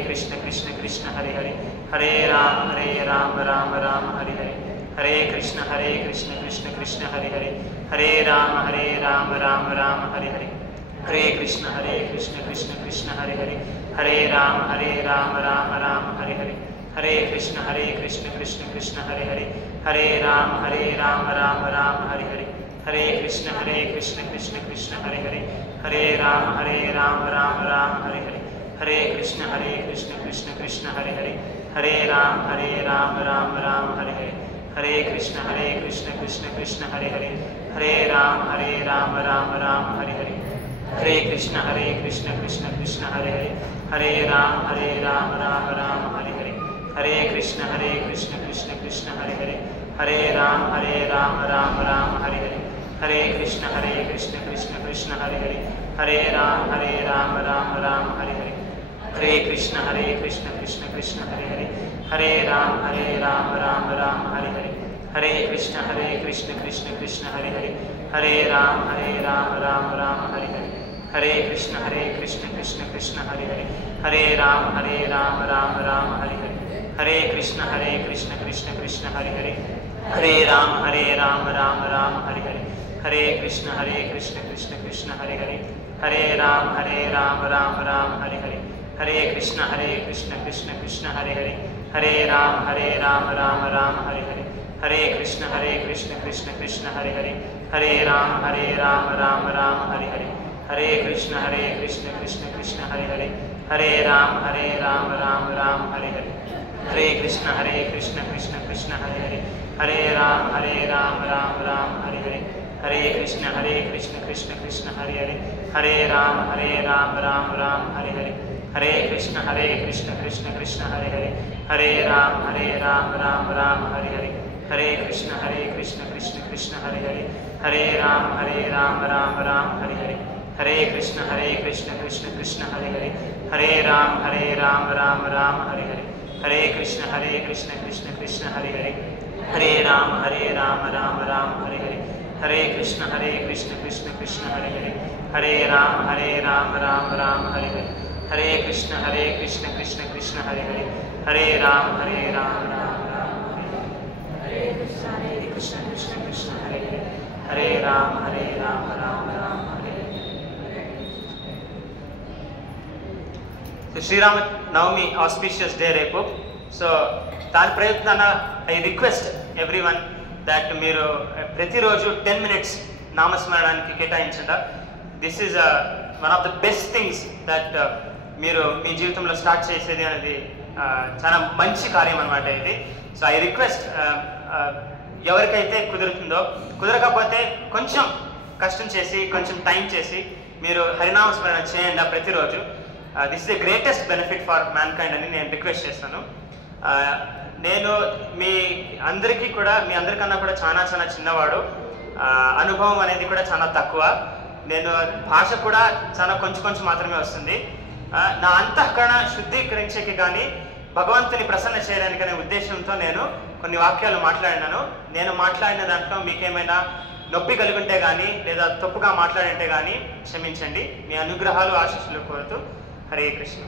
కృష్ణ హరి హరి, హరే రామ రామ రామ హరి హరి, హరే కృష్ణ కృష్ణ కృష్ణ హరి హరి, హరే రామ రామ రామ హరి హరి, హరే కృష్ణ కృష్ణ కృష్ణ హరి హరి, హరే రామ రామ రామ హరి హరి, హరే కృష్ణ కృష్ణ కృష్ణ హరి హరి, హరే రామ రామ రామ హరి హరి, హరే కృష్ణ కృష్ణ కృష్ణ హరి హరి, హరే రామ రామ రామ హరి హరి, హరే కృష్ణ కృష్ణ కృష్ణ హరి హరి, హరే రామ రామ రామ హరి హరి, హరే కృష్ణ కృష్ణ కృష్ణ హరి హరి, హరే రామ రామ రామ హరి హరి, హరే కృష్ణ కృష్ణ కృష్ణ హరి హరి, హరే రామ రామ రామ హరి హరి, హరే కృష్ణ కృష్ణ కృష్ణ హరి హరి, హరే రామ రామ రామ హరి హరి, హరే కృష్ణ కృష్ణ కృష్ణ హరి హరి, హరే రామ రామ రామ హరి హరి, హరే కృష్ణ కృష్ణ కృష్ణ హరి హరి, హరే రామ రామ రామ హరి హరి, హరే కృష్ణ కృష్ణ కృష్ణ హరి హరి, హరే రామ రామ రామ హరి హరి, హరే కృష్ణ కృష్ణ కృష్ణ హరి హరి, హరే రామ రామ రామ హరి హరి, హరే కృష్ణ కృష్ణ కృష్ణ హరి హరి, హరే రామ రామ రామ హరి హరి, హరే కృష్ణ కృష్ణ కృష్ణ హరి హరి, హరే రామ రామ రామ హరి హరి, హరే కృష్ణ కృష్ణ కృష్ణ హరి హరి, హరే రామ రామ రామ హరి హరి, హరే కృష్ణ కృష్ణ కృష్ణ హరి హరి, హరే రామ రామ రామ హరి హరి, హరే కృష్ణ కృష్ణ కృష్ణ హరి హరి, హరే రామ రామ రామ హరి హరి, హరే కృష్ణ కృష్ణ కృష్ణ హరి హరి, హరే రామ రామ రామ హరి హరి, హరే కృష్ణ కృష్ణ కృష్ణ హరి హరి, హరే రామ రామ రామ హరి హరి, హరే కృష్ణ కృష్ణ కృష్ణ హరి హరి, హరే రామ రామ రామ హరి హరి, హరే కృష్ణ కృష్ణ కృష్ణ హరి హరి, హరే రామ రామ రామ హరి హరి, హరే కృష్ణ కృష్ణ కృష్ణ హరి హరి, హరే రామ రామ రామ హరి హరి, హరే కృష్ణ కృష్ణ కృష్ణ హరి హరి, హరే రామ రామ రామ హరే కృష్ణ కృష్ణ కృష్ణ హరి హరి, హరే రామ రామ రామ హరే. శ్రీరామ నవమి ఆస్పిషియస్ డే రేపు. సో దాని ప్రయత్నాన I request everyone that మీరు ప్రతిరోజు 10 minutes నామస్మరణానికి కేటాయించండి. This is one of the best things that మీరు మీ జీవితంలో స్టార్ట్ చేసేది అనేది చాలా మంచి కార్యం అనమాట ఇది. సో ఐ రిక్వెస్ట్ ఎవరికైతే కుదురుతుందో, కుదరకపోతే కొంచెం కష్టం చేసి కొంచెం టైం చేసి మీరు హరినామస్మరణ చేయండి ప్రతిరోజు. This is the greatest benefit for man kind అని నేను రిక్వెస్ట్ చేస్తాను. నేను మీ అందరికీ కూడా, మీ అందరికన్నా కూడా చాలా చాలా చిన్నవాడు, అనుభవం అనేది కూడా చాలా తక్కువ, నేను భాష కూడా చాలా కొంచెం మాత్రమే వస్తుంది. నా అంతఃకరణ శుద్ధీకరించేకి కానీ భగవంతుని ప్రసన్న చేయడానికి అనే ఉద్దేశంతో నేను కొన్ని వాక్యాలు మాట్లాడినాను. నేను మాట్లాడిన దాంట్లో మీకేమైనా నొప్పి కలుగుంటే కానీ లేదా తప్పుగా మాట్లాడంటే కానీ క్షమించండి. మీ అనుగ్రహాలు ఆశీస్సులు కోరుతూ హరే కృష్ణ.